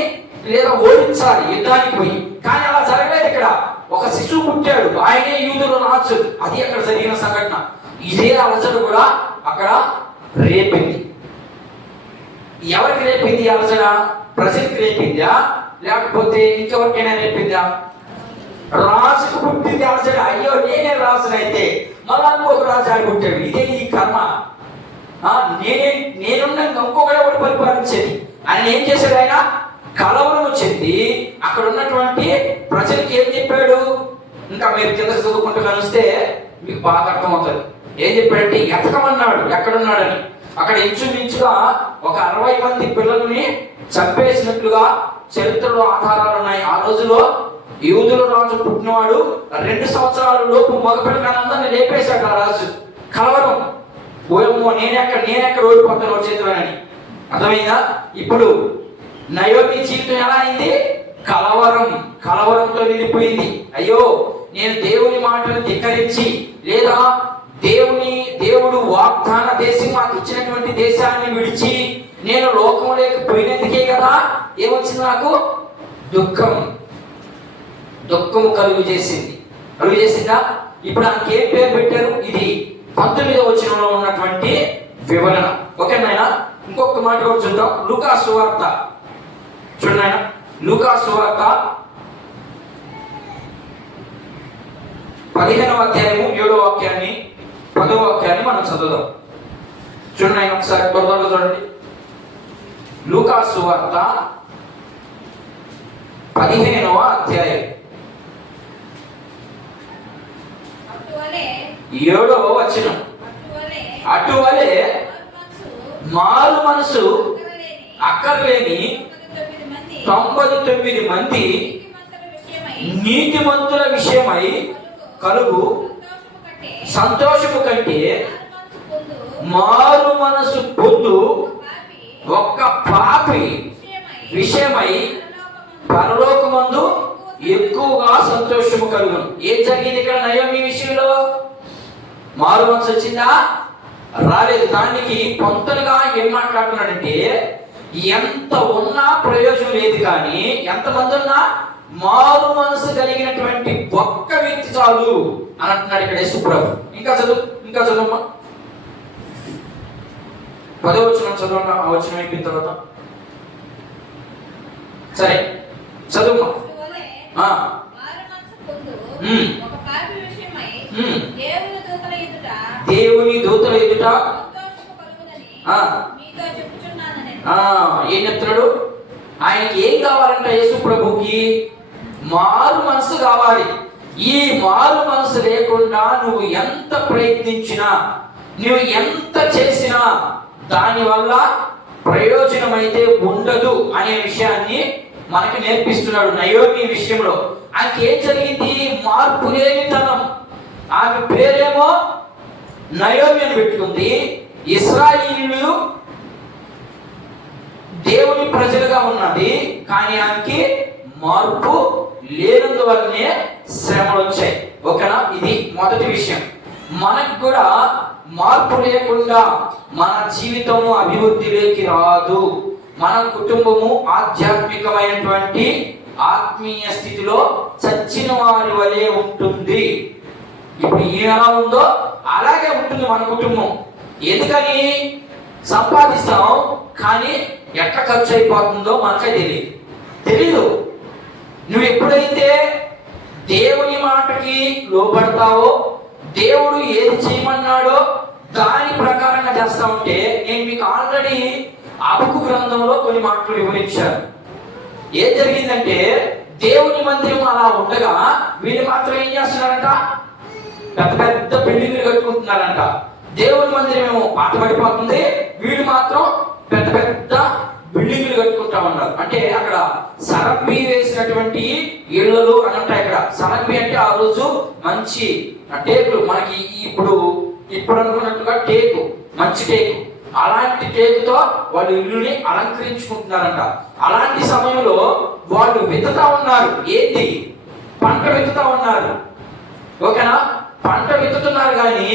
లేదా ఓడించాలి యుద్ధానికి పోయి. కానీ అలా జరగలేదు. ఇక్కడ ఒక శిశువు పుట్టాడు, ఆయనే యూదుల రాజు. అది అక్కడ జరిగిన సంఘటన. ఇదే అలజడు కూడా అక్కడ రేపింది. ఎవరికి రేపింది అలజడ? ప్రజలకు రేపిందా లేకపోతే ఇంకెవరికైనా రేపిందా? రాజుకు పుట్టింది అలజడ. అయ్యో నేనే రాజునైతే మళ్ళా ఇంకొక రాజు ఆయన పుట్టాడు, ఇదే ఈ కర్మ. నేనున్న ఇంకొకడే ఒకటి పరిపాలించేది. ఆయన ఏం చేశాడు? ఆయన కలవరం చెంది అక్కడ ఉన్నటువంటి ప్రజలకు ఏం చెప్పాడు? ఇంకా మీరు కింద చదువుకుంటూ కలిస్తే మీకు బాగా అర్థమవుతుంది. ఏం చెప్పాడంటే ఎతకమన్నాడు ఎక్కడున్నాడని. అక్కడ ఇంచుమించుగా ఒక 60 మంది పిల్లల్ని చంపేసినట్లుగా చరిత్రలో ఆధారాలు ఉన్నాయి. ఆ రోజులో యూదుల రాజు పుట్టినవాడు 2 సంవత్సరాల లోపు మగపిల్లలందరినీ లేపేశాడు ఆ రాజు. కలవరం. ఓయమ్మో నేనెక్కడ ఓడిపోతాను చేతులని. అర్థమైందా? ఇప్పుడు నయోమి జీవితం ఎలా అయింది? కలవరంతో నిండిపోయింది. అయ్యో, నేను దేవుని మాటను ధిక్కరించి, లేదా దేవుడు వాగ్దాన దేశం మాకు ఇచ్చినటువంటి దేశాన్ని విడిచి నేను లోకంలోకి పోయినందుకే కదా ఏమొచ్చింది నాకు? దుఃఖము కలుగు చేసిందా? ఇప్పుడు దానికి ఏం పేరు పెట్టారు? ఇది 19వ వచనంలో ఉన్నటువంటి వివరణ. ఓకే నాయన, ఇంకొక మాట కూడా చూద్దాం. లూకా సువార్త చూడండి నాయన, లూకా సువార్త 15వ అధ్యాయము 7వ వాక్యాన్ని 10వ వాక్యాన్ని మనం చదువుదాం. చూడండి నాయన, ఒకసారి త్వరగా చూడండి. లూకా సువార్త 15వ అధ్యాయం 7వ వచనం. అటువలే మారు మనసు అక్కర్లేని 99 మంది నీతిమంతుల విషయమై కలుగు సంతోషము కంటే మారు మనసు పొందు ఒక్క పాపి విషయమై పరలోకమందు ఎక్కువగా సంతోషము కలుగును. ఏం జరిగింది ఇక్కడ నయోమి విషయంలో? మారు మనసు వచ్చిందా? రాలేదు. దానికి పొంతలుగా ఏం మాట్లాడుతున్నాడంటే, ఎంత ఉన్నా ప్రయోజనం లేదు, కానీ ఎంతమంది ఉన్నా మారు మనసు కలిగినటువంటి ఒక్క వ్యక్తి చాలు అని అంటున్నాడు ఇక్కడ యేసుప్రభు. ఇంకా చదువు 10వ వచనం చదవండి. ఆ వచనం అయిపోయిన తర్వాత సరే చదువు. దేవుని దూతల ఎదుట ఏం చెప్తున్నాడు? ఆయనకి ఏం కావాలంట? యేసు ప్రభుకి మారు మనసు కావాలి. ఈ మారు మనసు లేకుండా నువ్వు ఎంత ప్రయత్నించినా, నువ్వు ఎంత చేసినా దానివల్ల ప్రయోజనం అయితే ఉండదు అనే విషయాన్ని మనకి నేర్పిస్తున్నాడు నయోమి విషయంలో. ఆయనకి ఏం జరిగింది? మార్పు లేనితనం. ఆమె పేరేమో నయోమి అని పెట్టుకుంది. ఇశ్రాయేలీయులు దేవుని ప్రజలుగా ఉన్నది, కానీ ఆమెకి మార్పు లేనందువల్లనే శ్రమలు వచ్చాయి. ఓకేనా? ఇది మొదటి విషయం. మనకు కూడా మార్పు లేకుండా మన జీవితము అభివృద్ధిలోకి రాదు. మన కుటుంబము ఆధ్యాత్మికమైనటువంటి ఆత్మీయ స్థితిలో చచ్చిన వారి వలె ఉంటుంది. ఇప్పుడు ఎలా ఉందో అలాగే ఉంటుంది మన కుటుంబం. ఎందుకని? సంపాదిస్తాం, కానీ ఎట్లా ఖర్చు అయిపోతుందో మనకే తెలీదు. నువ్వు ఎప్పుడైతే దేవుని మాటకి లోబడతావో, దేవుడు ఏది చేయమన్నాడో దాని ప్రకారంగా చేస్తా ఉంటే, నేను మీకు ఆల్రెడీ అబుకు గ్రంథంలో కొన్ని మాటలు వివరించాను. ఏం జరిగిందంటే, దేవుని మందిరం అలా ఉండగా వీళ్ళు మాత్రం ఏం చేస్తున్నారంట? పెద్ద పెద్ద బిల్డింగ్లు కట్టుకుంటున్నారంట. దేవుని మందిరం ఏమో పాత పడిపోతుంది, వీళ్ళు మాత్రం పెద్ద పెద్ద బిల్డింగ్లు కట్టుకుంటా ఉన్నారు. అంటే అక్కడ సరంబి వేసినటువంటి ఇళ్ళు అని ఉంటాయి. అక్కడ సరంబి అంటే ఆ రోజు మంచి టేకులు, మనకి ఇప్పుడు అనుకున్నట్టుగా టేకు, మంచి టేకు, అలాంటి టేకుతో వాళ్ళు ఇల్లుని అలంకరించుకుంటున్నారంట. అలాంటి సమయంలో వాళ్ళు విత్తుతా ఉన్నారు. ఏంటి? పంట విత్తుతా ఉన్నారు. ఓకేనా? పంట విత్తుతున్నారు, కానీ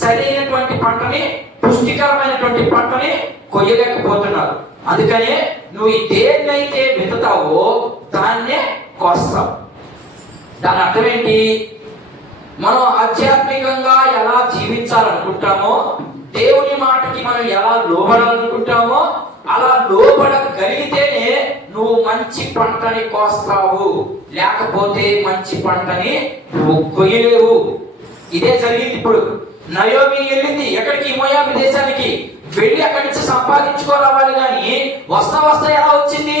సరైనటువంటి పంటని, పుష్టికరమైనటువంటి పంటని కొయ్యలేకపోతున్నారు. అందుకనే నువ్వు దేన్నైతే విత్తుతావో దాన్నే కోస్తావు. దాని అర్థం ఏంటి? మనం ఆధ్యాత్మికంగా ఎలా జీవించాలనుకుంటామో, దేవుని మాటకి మనం ఎలా లోబడాలనుకుంటామో, అలా లోబడగలిగితేనే నువ్వు మంచి పంటని కోస్తావు. లేకపోతే మంచి పంటని నువ్వు కొయ్యలేవు. ఇదే జరిగింది. ఇప్పుడు నయోమి వెళ్ళింది ఎక్కడికి? మోయాబు దేశానికి వెళ్ళి అక్కడి నుంచి సంపాదించుకోరావాలి, కానీ వస్తా ఎలా వచ్చింది?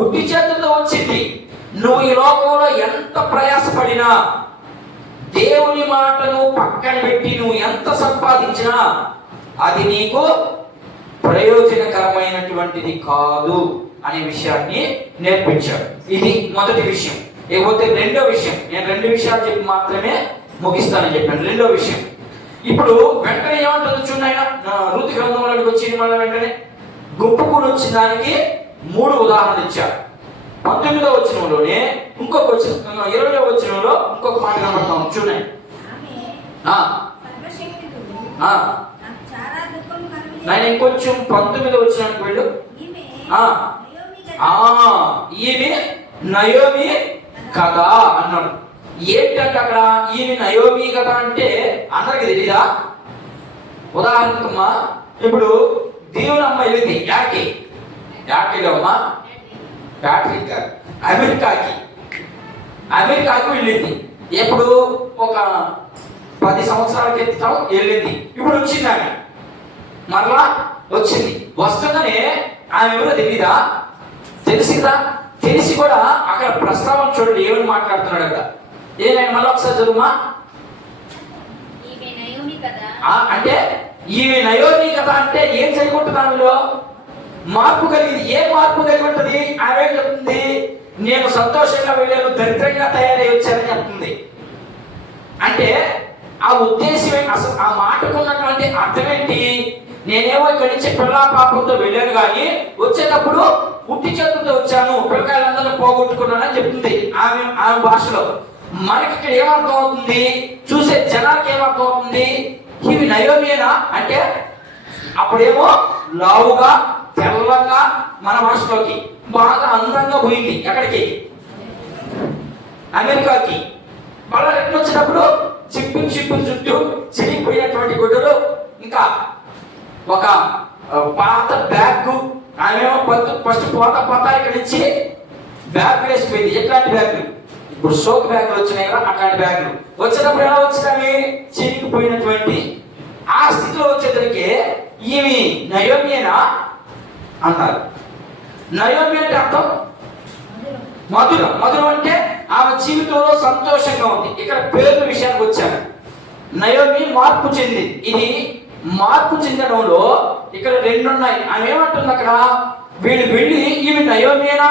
ఉట్టి చేతులతో వచ్చింది. నువ్వు ఈ లోకంలో ఎంత ప్రయాసపడినా, దేవుని మాటను పక్కన పెట్టి నువ్వు ఎంత సంపాదించినా అది నీకు ప్రయోజనకరమైనటువంటిది కాదు అనే విషయాన్ని నేర్పించాడు. ఇది మొదటి విషయం. లేకపోతే రెండో విషయం, నేను రెండు విషయాలు చెప్పి మాత్రమే ముగిస్తానని చెప్పాను. రెండో విషయం, ఇప్పుడు వెంటనే ఏమంటుంది చూడండి. ఋతు గ్రంథంలోకి వచ్చింది. మళ్ళీ వెంటనే గుంపు కూడా వచ్చిన దానికి 3 ఉదాహరణలు ఇచ్చారు. 19వ వచనంలోనే ఇంకొక వచనం, 20వ వచనంలో ఇంకొక మాట కనబడతాం చూడండి. ఆమె సర్వశక్తికుడు ఆ నాకు చాలా దుఃఖం కలుగజేయును. నేను ఇంకొంచెం 19వ వచనానికి వెళ్ళు. ఈమె ఆ. నయోమి కదా. ఈమె నయోమి కదా అన్నాడు. ఏంటంటే అక్కడ ఈమె నయోమి కదా అంటే అందరికి తెలీదా? ఉదాహరణకమ్మా, ఇప్పుడు దేవుని అమ్మ వెళ్ళింది యాకెళ్ళి అమ్మ ప్యాట్రిక్ గారు అమెరికాకి వెళ్ళింది. ఎప్పుడు ఒక 10 సంవత్సరాల క్రితం వెళ్ళింది. ఇప్పుడు వచ్చింది ఆమె, మరలా వచ్చింది. వస్తుందనే ఆమె ఎవరో తెలీదా? తెలిసిందా? తెలిసి కూడా అక్కడ ప్రస్తావన చూడండి ఏమని మాట్లాడుతున్నాడు అక్కడ. ఏదైనా మళ్ళీ ఒకసారి చదువుమా. ఈమె నయోమి కదా. అంటే ఈమె నయోమి కదా అంటే ఏం చేయకుంటుంది? ఆమెలో మార్పు కలిగింది. ఏం మార్పు కలిగి ఉంటుంది? ఆమె చెప్తుంది, నేను సంతోషంగా వెళ్ళాను, దరిద్రంగా తయారై వచ్చానని చెప్తుంది. అంటే ఆ ఉద్దేశం, అసలు ఆ మాటకు ఉన్నటువంటి అర్థం ఏంటి? నేనేమో ఇక్కడి నుంచి పిల్ల పాపంతో వెళ్ళాను, కానీ వచ్చేటప్పుడు ఉట్టి చేతులతో వచ్చాను, పిల్లకాయలందరూ పోగొట్టుకున్నానని చెప్తుంది ఆమె భాషలో. మనకి ఇక్కడ ఏమర్థం అవుతుంది? చూసే జనానికి ఏమర్థం అవుతుంది? ఇవి నయోమియేనా అంటే అప్పుడేమో లావుగా తెల్లగా మన భాషలోకి బాగా అందంగా పోయింది. ఎక్కడికి? అమెరికాకి. మళ్ళీ రిటర్న్ వచ్చినప్పుడు చిప్పులు చుట్టూ చిరిగిపోయినటువంటి గుడ్డలు, ఇంకా ఒక పాత బ్యాగ్. ఆమెమో ఫస్ట్ పోతా ఇక్కడి నుంచి బ్యాగ్ వేసిపోయింది. ఎట్లాంటి బ్యాగులు? ఇప్పుడు సోక్ బ్యాగులు వచ్చినాయి కదా, అట్లాంటి బ్యాగులు. వచ్చేటప్పుడు ఎలా వచ్చినవి? చిరిగిపోయినటువంటి ఆ స్థితిలో వచ్చేసరికి ఈమె నయోమియేనా అంటారు. నయోమి అంటే అర్థం మధురం. మధురం అంటే ఆమె జీవితంలో సంతోషంగా ఉంది. ఇక్కడ పేర్ల విషయానికి వచ్చాను. నయోమి మార్పు చెందింది. ఇది మార్పు చెందడంలో ఇక్కడ 2 ఉన్నాయి. ఆమె ఏమంటుంది అక్కడ? వీళ్ళు వెళ్ళి ఈమె నయోమియేనా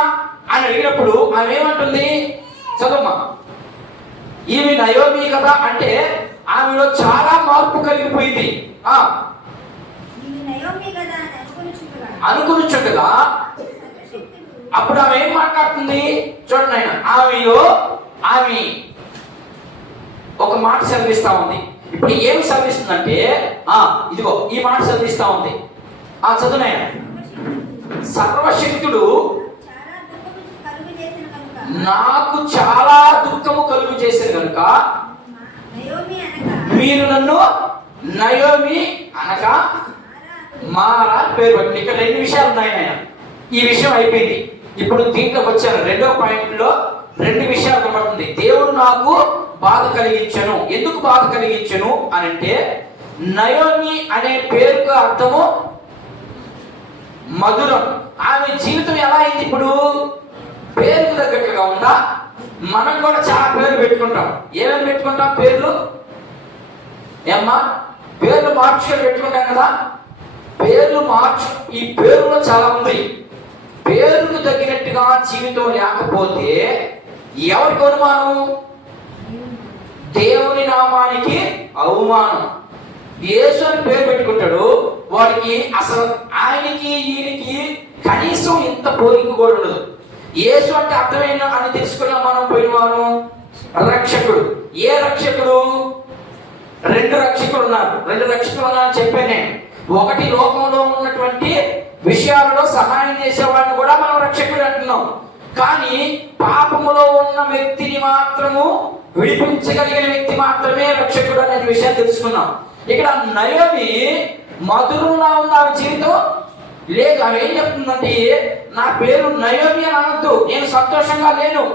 అని అడిగినప్పుడు ఆమె ఏమంటుంది? చదువుమా. ఈమె నయోమి కదా అంటే ఆమెలో చాలా మార్పు కలిగిపోయింది. అనుకునిచుండగా అప్పుడు ఆమె ఏం మాట్లాడుతుంది చూడండి. ఆమె ఒక మాట సెలవిస్తా ఉంది. ఇప్పుడు ఏం సెలవిస్తుందంటే ఇదిగో ఈ మాట సెలవిస్తా ఉంది. చదువునాయన. సర్వశక్తుడు నాకు చాలా దుఃఖము కలుగు చేసిన కనుక మీరు నన్ను నయోమి అనగా మారా పేరు పెట్టండి. ఇక్కడ 2 విషయాలు ఉన్నాయి నాయన. ఈ విషయం అయిపోయింది. ఇప్పుడు దీంట్లోకి వచ్చాను. 2వ పాయింట్లో 2 విషయాలు కనబడుతుంది. దేవుడు నాకు బాధ కలిగించను. ఎందుకు బాధ కలిగించను అని అంటే, నయోమి అనే పేరుకు అర్థము మధురం. ఆమె జీవితం ఎలా అయింది? ఇప్పుడు పేరుకు తగ్గట్టుగా ఉందా? మనం కూడా చాలా పేర్లు పెట్టుకుంటాం. ఏమేమి పెట్టుకుంటాం? పేర్లు ఏమ్మా? పేర్లు మార్చుకొని పెట్టుకుంటాం కదా. ఈ పేరులో చాలా ఉంది. పేరుకు తగినట్టుగా జీవితం లేకపోతే ఎవరికి అనుమానం? దేవుని నామానికి అవమానం. యేసు అని పేరు పెట్టుకుంటాడు, వాడికి అసలు ఆయనకి ఈయనకి కనీసం ఇంత పోలిక కూడా ఉండదు. యేసు అంటే అర్థమైనా అని తెలుసుకున్నాం మనం పోయిన వారం. రక్షకుడు. ఏ రక్షకుడు? 2 రక్షకులు ఉన్నారు. 2 రక్షకులు ఉన్నారని చెప్పాను నేను. ఒకటి లోకంలో ఉన్నటువంటి విషయాలలో సహాయం చేసేవాడిని కూడా మనం రక్షకుడు అంటున్నాం. కానీ పాపములో ఉన్న వ్యక్తిని మాత్రము విడిపించగలిగిన వ్యక్తి మాత్రమే రక్షకుడు అనే విషయాన్ని తెలుసుకున్నాం. ఇక్కడ నయోమి మధురంలా ఉంది ఆమె జీవితం. లేదు, ఆమె ఏం చెప్తుందంటే, నా పేరు నయోమి అని అనొద్దు, నేను సంతోషంగా లేను.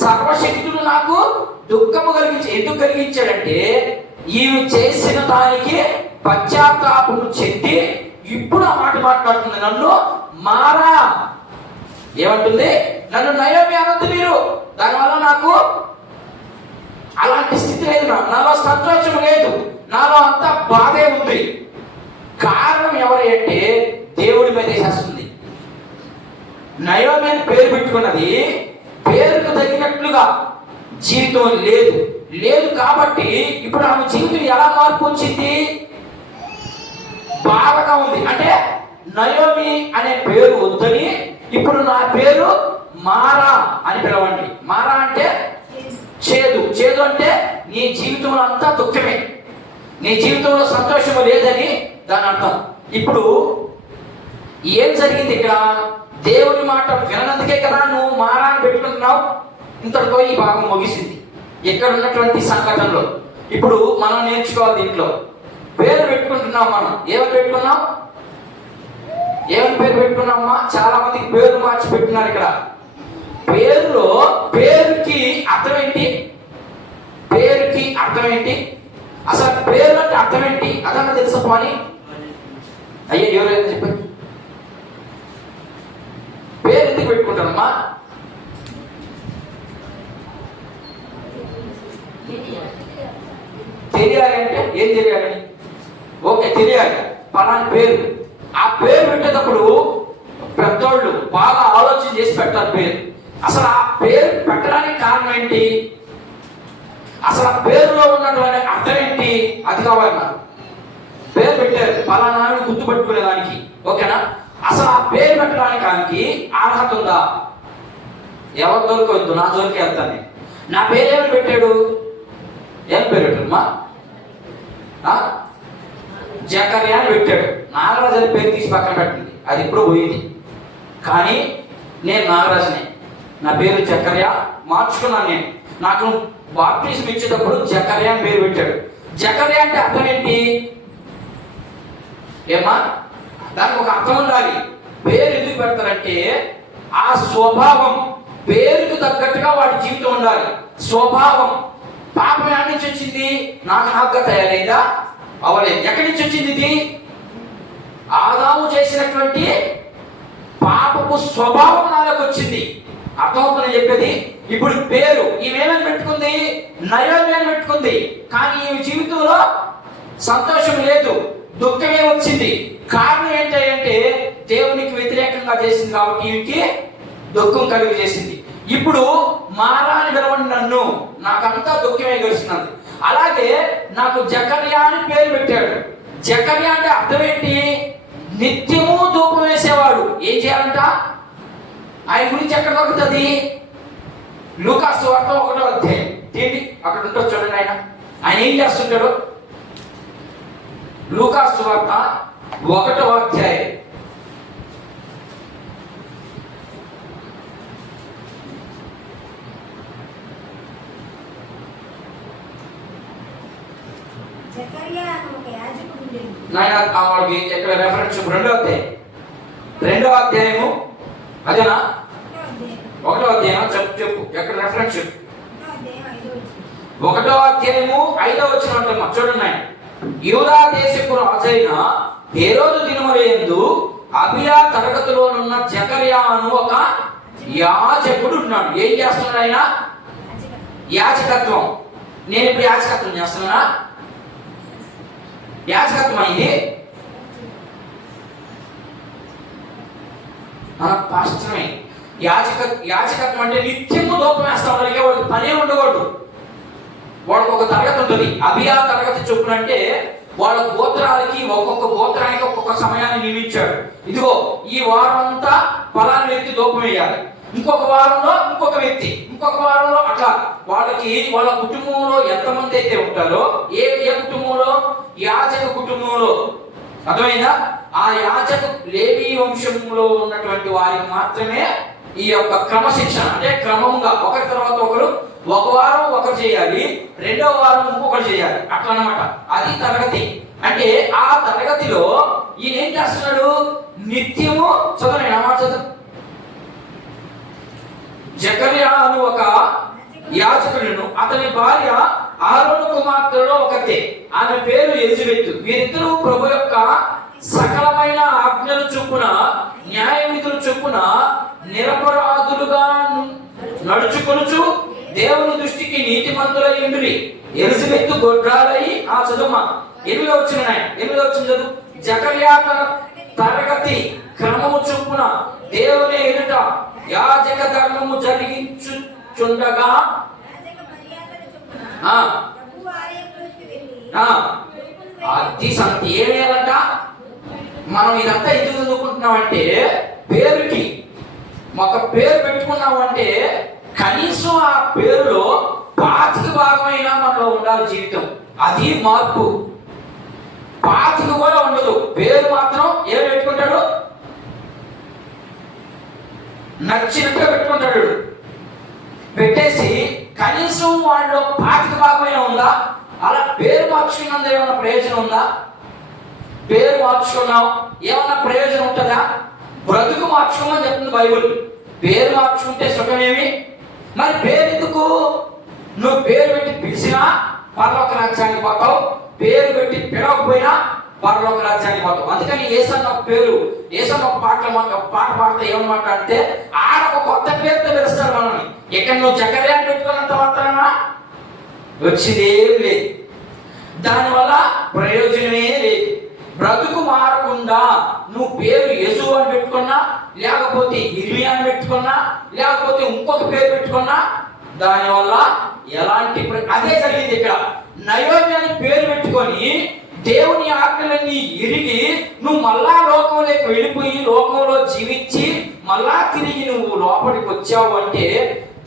సర్వశక్తుడు నాకు దుఃఖము ఎందుకు కలిగించాడంటే, ఈమె చేసిన దానికి పశ్చాత్తాపము చెంది ఇప్పుడు ఆ మాట మాట్లాడుతుంది. నన్ను మారా ఏమంటుంది? నన్ను నయోమి అనొద్దు మీరు. దానివల్ల నాకు అలాంటి స్థితి లేదు, నాలో సంతోషం లేదు, నాలో అంతా బాధే ఉంది. కారణం ఎవరు అంటే దేవుడి మీద వేసేస్తుంది. నయోమి అని పేరు పెట్టుకున్నది, పేరుకు తగినట్లుగా జీవితం లేదు కాబట్టి ఇప్పుడు ఆమె జీవితం ఎలా మార్పు వచ్చింది? బాధగా ఉంది. అంటే నయోమి అనే పేరు వద్దని ఇప్పుడు నా పేరు మారా అని పిలవండి. మారా అంటే చేదు. చేదు అంటే నీ జీవితంలో అంతా దుఃఖమే, నీ జీవితంలో సంతోషము లేదని దాని అర్థం. ఇప్పుడు ఏం జరిగింది ఇక్కడ? దేవుని మాట విననందుకే కదా నువ్వు మారా అని పెట్టుకుంటున్నావు. ఇంతటితో ఈ భాగం ముగిసింది. ఇక్కడ ఉన్నటువంటి సంఘటనలో ఇప్పుడు మనం నేర్చుకోవాలి. దీంట్లో పేరు పెట్టుకుంటున్నాం. మనం ఏమని పెట్టుకున్నాం? ఏమని పేరు పెట్టుకున్నామా? చాలా మందికి పేరు మార్చి పెట్టున్నారు. ఇక్కడ పేరులో పేరుకి అర్థం ఏంటి? పేరుకి అర్థం ఏంటి? అసలు పేరు అంటే అర్థం ఏంటి? అదన్నా తెలుసా పోనీ? అయ్యా ఎవరైనా చెప్పారు పేరు ఎందుకు పెట్టుకుంటారమ్మా? తెలియాలి అంటే ఏం తెలియాలని? ఓకే, తెలియాలి పలాని పేరు. ఆ పేరు పెట్టేటప్పుడు పెద్దోళ్ళు బాగా ఆలోచన చేసి పెట్టారు పేరు. అసలు ఆ పేరు పెట్టడానికి కారణం ఏంటి? అసలు ఆ పేరులో ఉన్నటువంటి అర్థం ఏంటి? అది కావాలి నాకు. పేరు పెట్టారు పలానా గుర్తుపెట్టుకునేదానికి, ఓకేనా? అసలు ఆ పేరు పెట్టడానికి అర్హత ఉందా? ఎవరు దొరకవద్దు, నా జోలికి వెళ్తాను. నా పేరు ఏమని పెట్టాడు? ఏం పేరు పెట్టాడమ్మా? జకర్యా అని పెట్టాడు. నాగరాజు అని పేరు తీసి పక్కన పెట్టింది, అది ఇప్పుడు పోయింది. కానీ నేను నాగరాజునే, నా పేరు జకర్యా. మార్చుకున్నాను నేను. నాకు బాప్టిజం ఇచ్చేటప్పుడు జకర్యా అని పేరు పెట్టాడు. జకర్యా అంటే అర్థం ఏంటి? ఏమా? దానికి ఒక అర్థం ఉండాలి. పేరు ఎందుకు పెడతారంటే ఆ స్వభావం, పేరుకు తగ్గట్టుగా వాడి జీవితం ఉండాలి. స్వభావం. పాపం ఎక్కడి నుంచి వచ్చింది? నాకు తయారైందా? అవలేదు. ఎక్కడి నుంచి వచ్చింది ఇది? ఆదాము చేసినటువంటి పాపపు స్వభావం నాలోకి వచ్చింది. అర్థమవుతుందని చెప్పేది. ఇప్పుడు పేరు ఈమెమని పెట్టుకుంది? నయోమి అని పెట్టుకుంది. కానీ ఈమె జీవితంలో సంతోషం లేదు, దుఃఖమే వచ్చింది. కారణం ఏంటంటే దేవునికి వ్యతిరేకంగా చేసింది కాబట్టి ఈమెకి దుఃఖం కలుగు చేసింది. ఇప్పుడు మారా అని పిలవండి నన్ను, నాకంతా దుఃఖమే గడిచినది. అలాగే నాకు జకర్యా అని పేరు పెట్టాడు. జకర్యా అంటే అర్థం ఏంటి? నిత్యము ధూపం వేసేవాడు. ఏం చేయాలంట? ఆయన గురించి ఎక్కడ దొరుకుతుంది? లూకాసు సువార్త 1వ అధ్యాయం తీయండి, అక్కడ ఉంటుంది చూడండి. ఆయన ఏం చేస్తుంటాడు? లూకాసు సువార్త 1వ అధ్యాయం నాయన వాళ్ళకి ఎక్కడ రెఫరెన్స్? 2వ అధ్యాయము అదేనా? 1వ అధ్యాయం చెప్పు ఎక్కడ రెఫరెన్స్? 1వ అధ్యాయము 5వ వచనం అంటమ్మా. చూడండి, యూదా దేశపు రాజైన హేరోదు దినములందు అబియా తరగతిలోనున్న జకర్యా అను ఒక యాజకుడు ఉన్నాడు. ఏం చేస్తున్నాడు ఆయన? యాజకత్వం. నేను ఇప్పుడు యాజకత్వం చేస్తున్నానా? యాజకత్వం అయింది. మన పాస్టమే యాజకత్వం అంటే నిత్యము ధూపం వేస్తా ఉండాలి. వాడికి పనే ఉండకూడదు. వాళ్ళకి ఒక తరగతి ఉంటుంది. అబియా తరగతి చొప్పున అంటే వాళ్ళ గోత్రాలకి ఒక్కొక్క గోత్రానికి ఒక్కొక్క సమయాన్ని నియమించాడు. ఇదిగో ఈ వారం అంతా ఫలానా వ్యక్తి ధూపం వేయాలి, ఇంకొక వారంలో ఇంకొక వ్యక్తి, ఇంకొక వారంలో అట్లా. వాళ్ళకి వాళ్ళ కుటుంబంలో ఎంతమంది అయితే ఉంటారో, ఏ కుటుంబంలో? యాజక కుటుంబంలో. అర్థమైందా? ఆ యాజక లేవీ వంశంలో ఉన్నటువంటి వారికి మాత్రమే ఈ యొక్క క్రమశిక్షణ, అంటే క్రమంగా ఒకరి తర్వాత ఒకరు, ఒక వారం ఒకరు చేయాలి, 2వ వారం ఇంకొకరు చేయాలి, అట్లా అన్నమాట. అది తరగతి. అంటే ఆ తరగతిలో ఈయన ఏం చేస్తున్నాడు? నిత్యము చదవండి, అమ్మా చదువు. జకర్యా అను ఒక యాజకుడును, అతని భార్య ఆరోను కుమార్తెలలో ఒకతే, ఆమె పేరు ఎలిజబెత్. వీరిద్దరూ ప్రభు యొక్క సకలమైన ఆజ్ఞలు చొప్పున, న్యాయ విధులు చొప్పున నిరపరాధులుగా నడుచుకొనుచు దేవుని దృష్టికి నీతిమంతులై ఉండిరి. ఎలిజబెత్ గొడ్రాలై ఆ చదువు 8వ వచ్చిన చదువు. జకర్యా తన తరగతి క్రమము చొప్పున దేవుని ఎదుట యాజక ధర్మము జరిగించుచుండగా అది సంగతి. ఏమేయాలంట? మనం ఇదంతా ఎందుకు చదువుకుంటున్నాం అంటే పేరుకి ఒక పేరు పెట్టుకున్నావు అంటే కనీసం ఆ పేరులో 25% మనలో ఉండాలి జీవితం. అది మార్పు. 25 కూడా ఉండదు, పేరు మాత్రం ఏం పెట్టుకుంటాడు, నచ్చినట్టుగా పెట్టుకుంటాడు. పెట్టేసి కనీసం వాళ్ళలో 25% ఉందా? అలా పేరు మార్చుకున్నందుకు ఏమైనా ప్రయోజనం ఉందా? పేరు మార్చుకున్నాం ఏమన్నా ప్రయోజనం ఉంటుందా? బ్రతుకు మార్చుకోమని చెప్తుంది బైబిల్. పేరు మార్చుకుంటే సుఖమేమి? మరి పేరు ఎందుకు? నువ్వు పేరు పెట్టి పిలిచినా పరలోక రాజ్యానికి పోతావు, పేరు పెట్టి పిలవకపోయినా పరలోక రాజ్యానికి పోతావు. అందుకని యేసన్న ఒక పేరు, యేసన్న ఒక పాట పాడితే ఏమన్నమాట అంటే ఆడ ఒక కొత్త పేరుతో పిలుస్తాడు మనల్ని. ఇక్కడ నువ్వు చక్కెర పెట్టుకున్నంత మాత్రాన వచ్చిందేం లేదు, దానివల్ల ప్రయోజనమే లేదు. బ్రతుకు మారకుండా నువ్వు పేరు యేసు అని పెట్టుకున్నా, లేకపోతే ఇర్మియా అని పెట్టుకున్నా, లేకపోతే ఇంకొక పేరు పెట్టుకున్నా దానివల్ల ఎలాంటి అదే జరిగింది ఇక్కడ. నయోమి అని పేరు పెట్టుకొని దేవుని ఆజ్ఞలన్నీ ఎరిగి నువ్వు మళ్ళా లోకంలోకి వెళ్ళిపోయి లోకంలో జీవించి మళ్ళా తిరిగి నువ్వు లోపలికి వచ్చావు అంటే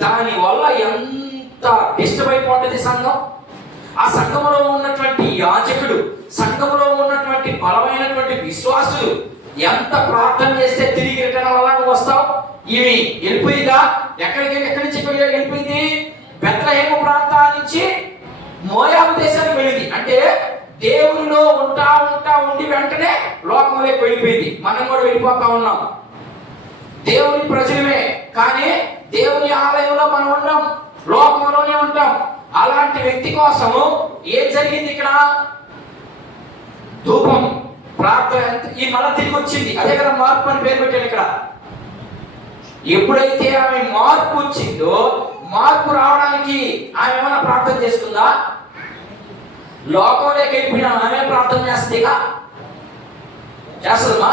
దానివల్ల ఎంత డిస్టర్బ్ అయిపోతుంది సంఘం. ఆ సంఘంలో ఉన్నటువంటి యాజకుడు, సంఘంలో ఉన్నటువంటి బలమైనటువంటి విశ్వాసులు ఎంత ప్రార్థన చేస్తే తిరిగి రిటర్న్ వల్ల నువ్వు వస్తావు. ఇవి వెళ్ళిపోయిందా? ఎక్కడి నుంచి వెళ్ళిపోయింది? బెత్లెహేము ప్రాంతాల నుంచి మోయాబు దేశానికి వెళ్ళింది. అంటే దేవునిలో ఉండి వెంటనే లోకంలోకి వెళ్ళిపోయింది. మనం కూడా వెళ్ళిపోతా ఉన్నాం. దేవుని ప్రజలమే కానీ దేవుని ఆలయంలో మనం ఉన్నాం, లోకంలోనే ఉంటాం. అలాంటి వ్యక్తి కోసం ఏం జరిగింది ఇక్కడ? ధూపం, ప్రార్థన. ఈ మళ్ళా తిరిగి వచ్చింది. అదే కదా మార్పు అని పేరు పెట్టాను ఇక్కడ. ఎప్పుడైతే ఆమె మార్పు వచ్చిందో, మార్పు రావడానికి ఆమె ఏమైనా ప్రార్థన చేస్తుందా? లోకంలోకి వెళ్ళిపోయిన ఆమె ప్రార్థన చేస్తుందిగా, చేస్తుందమ్మా.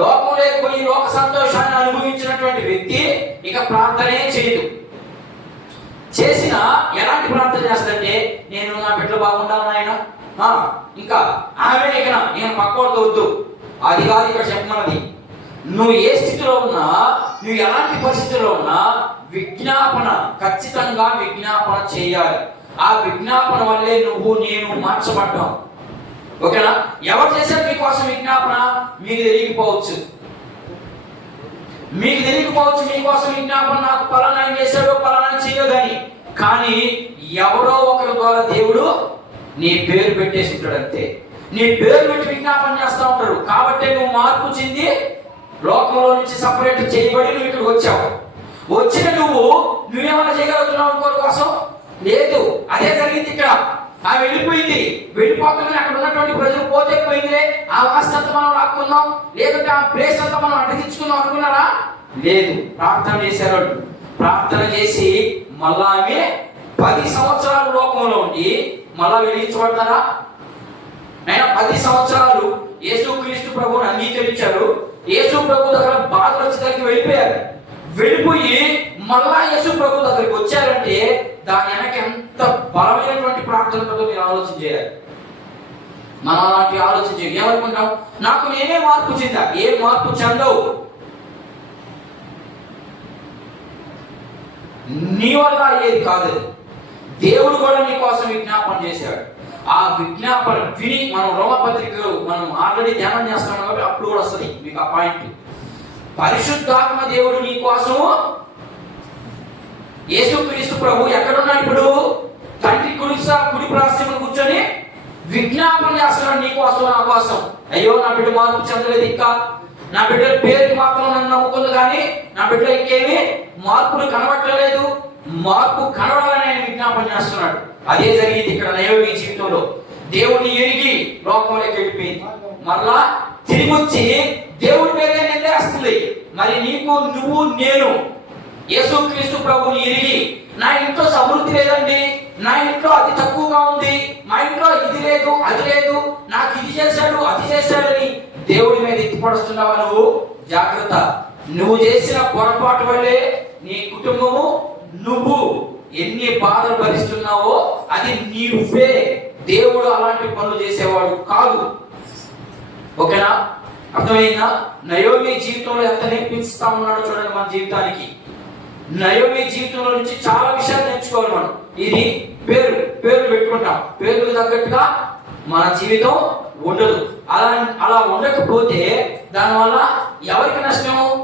లోకంలోకి పోయి లోక సంతోషాన్ని అనుభవించినటువంటి వ్యక్తి ఇక ప్రార్థనే చేయదు. చేసిన ఎలాంటి ప్రార్థన చేస్తుందంటే నేను నా బిడ్డలు బాగుండాలి నాయన, ఇంకా ఆమె ఇక నేను పక్కోడితో వద్దు, అది కాదు ఇక్కడ చెప్పమన్నది. నువ్వు ఏ స్థితిలో ఉన్నా, నువ్వు ఎలాంటి పరిస్థితిలో ఉన్నా విజ్ఞాపన, ఖచ్చితంగా విజ్ఞాపన చేయాలి. ఆ విజ్ఞాపన వల్లే నువ్వు నేను మార్చబడ్డాం. ఓకేనా? ఎవరు చేశారు మీకోసం విజ్ఞాపన? మీకు తెలియకపోవచ్చు, మీకోసం విజ్ఞాపన నాకు పలానా చేశాడు, పలానా చేయదని. కానీ ఎవరో ఒకరి ద్వారా దేవుడు నీ పేరు పెట్టేసి ఉంటాడు. అంతే, నీ పేరు పెట్టి విజ్ఞాపన చేస్తూ ఉంటారు. కాబట్టి నువ్వు మార్పు చెంది లోకంలో నుంచి సపరేట్ చేయబడి నువ్వు ఇక్కడికి వచ్చావు. వచ్చిన నువ్వేమైనా చేయగలుగుతున్నావు ఇంకోరి కోసం? లేదు. అదే జరిగింది ఇక్కడ. ఆమె వెళ్ళిపోతుంది. అక్కడ ఉన్నటువంటి ప్రజలు పోతే పోయిందిలే, ఆ వాస్తు అంతా మనం లాక్కున్నాం, లేదంటే ఆ ప్లేస్ అంతా మనం అడ్డగించుకున్నాం అనుకున్నారా? లేదు. ప్రార్థన చేశారు. ప్రార్థన చేసి మళ్ళా ఆమె 10 సంవత్సరాలు లోకంలో ఉండి మళ్ళా వెలిగించబడతారా? ఆయన 10 సంవత్సరాలు యేసుక్రీస్తు ప్రభువుని అంగీకరించారు. యేసు ప్రభు దగ్గర బాధలు వచ్చి దగ్గరికి వెళ్ళిపోయి మళ్ళా యేసు ప్రభు దగ్గరికి వచ్చారంటే దాని వెనక ఎంత బలమైనటువంటి ప్రార్థన ఉంటుందో మీరు ఆలోచన చేయాలి. మనం అలాంటి ఆలోచన చేయాలి. ఏమనుకుంటాం? నాకు నేనే మార్పు చెందా. ఏ మార్పు చెందవు. నీ వల్ల ఏది కాదు. దేవుడు కూడా నీ కోసం విజ్ఞాపన చేశాడు. ఆ విజ్ఞాపన విని మనం రోమపత్రికలు మనం ఆల్రెడీ ధ్యానం చేస్తాం కాబట్టి అప్పుడు కూడా వస్తుంది మీకు ఆ పాయింట్. పరిశుద్ధాత్మ దేవుడు నీ కోసం, యేసుక్రీస్తు ప్రభు ఎక్కడున్నాడు ఇప్పుడు? తండ్రి కుడి ప్రాశ్రమం కూర్చొని విజ్ఞాపన చేస్తున్నాడు నీ కోసం, నా కోసం. అయ్యో నా బిడ్డ మార్పు చెందలేదు, ఇంకా నా బిడ్డ పేరు మాత్రం నన్ను నమ్ముకుంది కానీ నా బిడ్డ ఇంకేమి మార్పులు కనబడలేదు. మార్పు కనబడాలని ఆయన విజ్ఞాపన చేస్తున్నాడు. అదే జరిగింది ఇక్కడ నయోమి జీవితంలో. దేవుడిని ఎరిగి లోకంలోకి వెళ్ళిపోయింది. మళ్ళా తిరిగి వచ్చి దేవుడి మీదే నిందేస్తుంది. మరి నువ్వు నేను యేసుక్రీస్తు ప్రభుని ఎరిగి నా ఇంట్లో సమృద్ధి లేదండి, నా ఇంట్లో అది తక్కువగా ఉంది, మా ఇంట్లో ఇది లేదు అది లేదు, నాకు ఇది చేశాడు అది చేశాడని దేవుడి మీద ఎత్తిపడుస్తున్నావా? నువ్వు జాగ్రత్త. నువ్వు చేసిన పొరపాటు వల్లే నీ కుటుంబము, నువ్వు ఎన్ని బాధలు భరిస్తున్నావో అది నీవే. దేవుడు అలాంటి పనులు చేసేవాడు కాదు. ఓకేనా? అర్థమైందా? నయోమి జీవితంలో ఎంత నేర్పిస్తా ఉన్నాడో చూడండి మన జీవితానికి. నయోమి జీవితంలో నుంచి చాలా విషయాలు నేర్చుకోవాలి మనం. ఇది పేర్లు పెట్టుకుంటాం, పేర్లకు తగ్గట్టుగా మన జీవితం ఉండదు. అలా ఉండకపోతే దానివల్ల ఎవరికి నష్టం?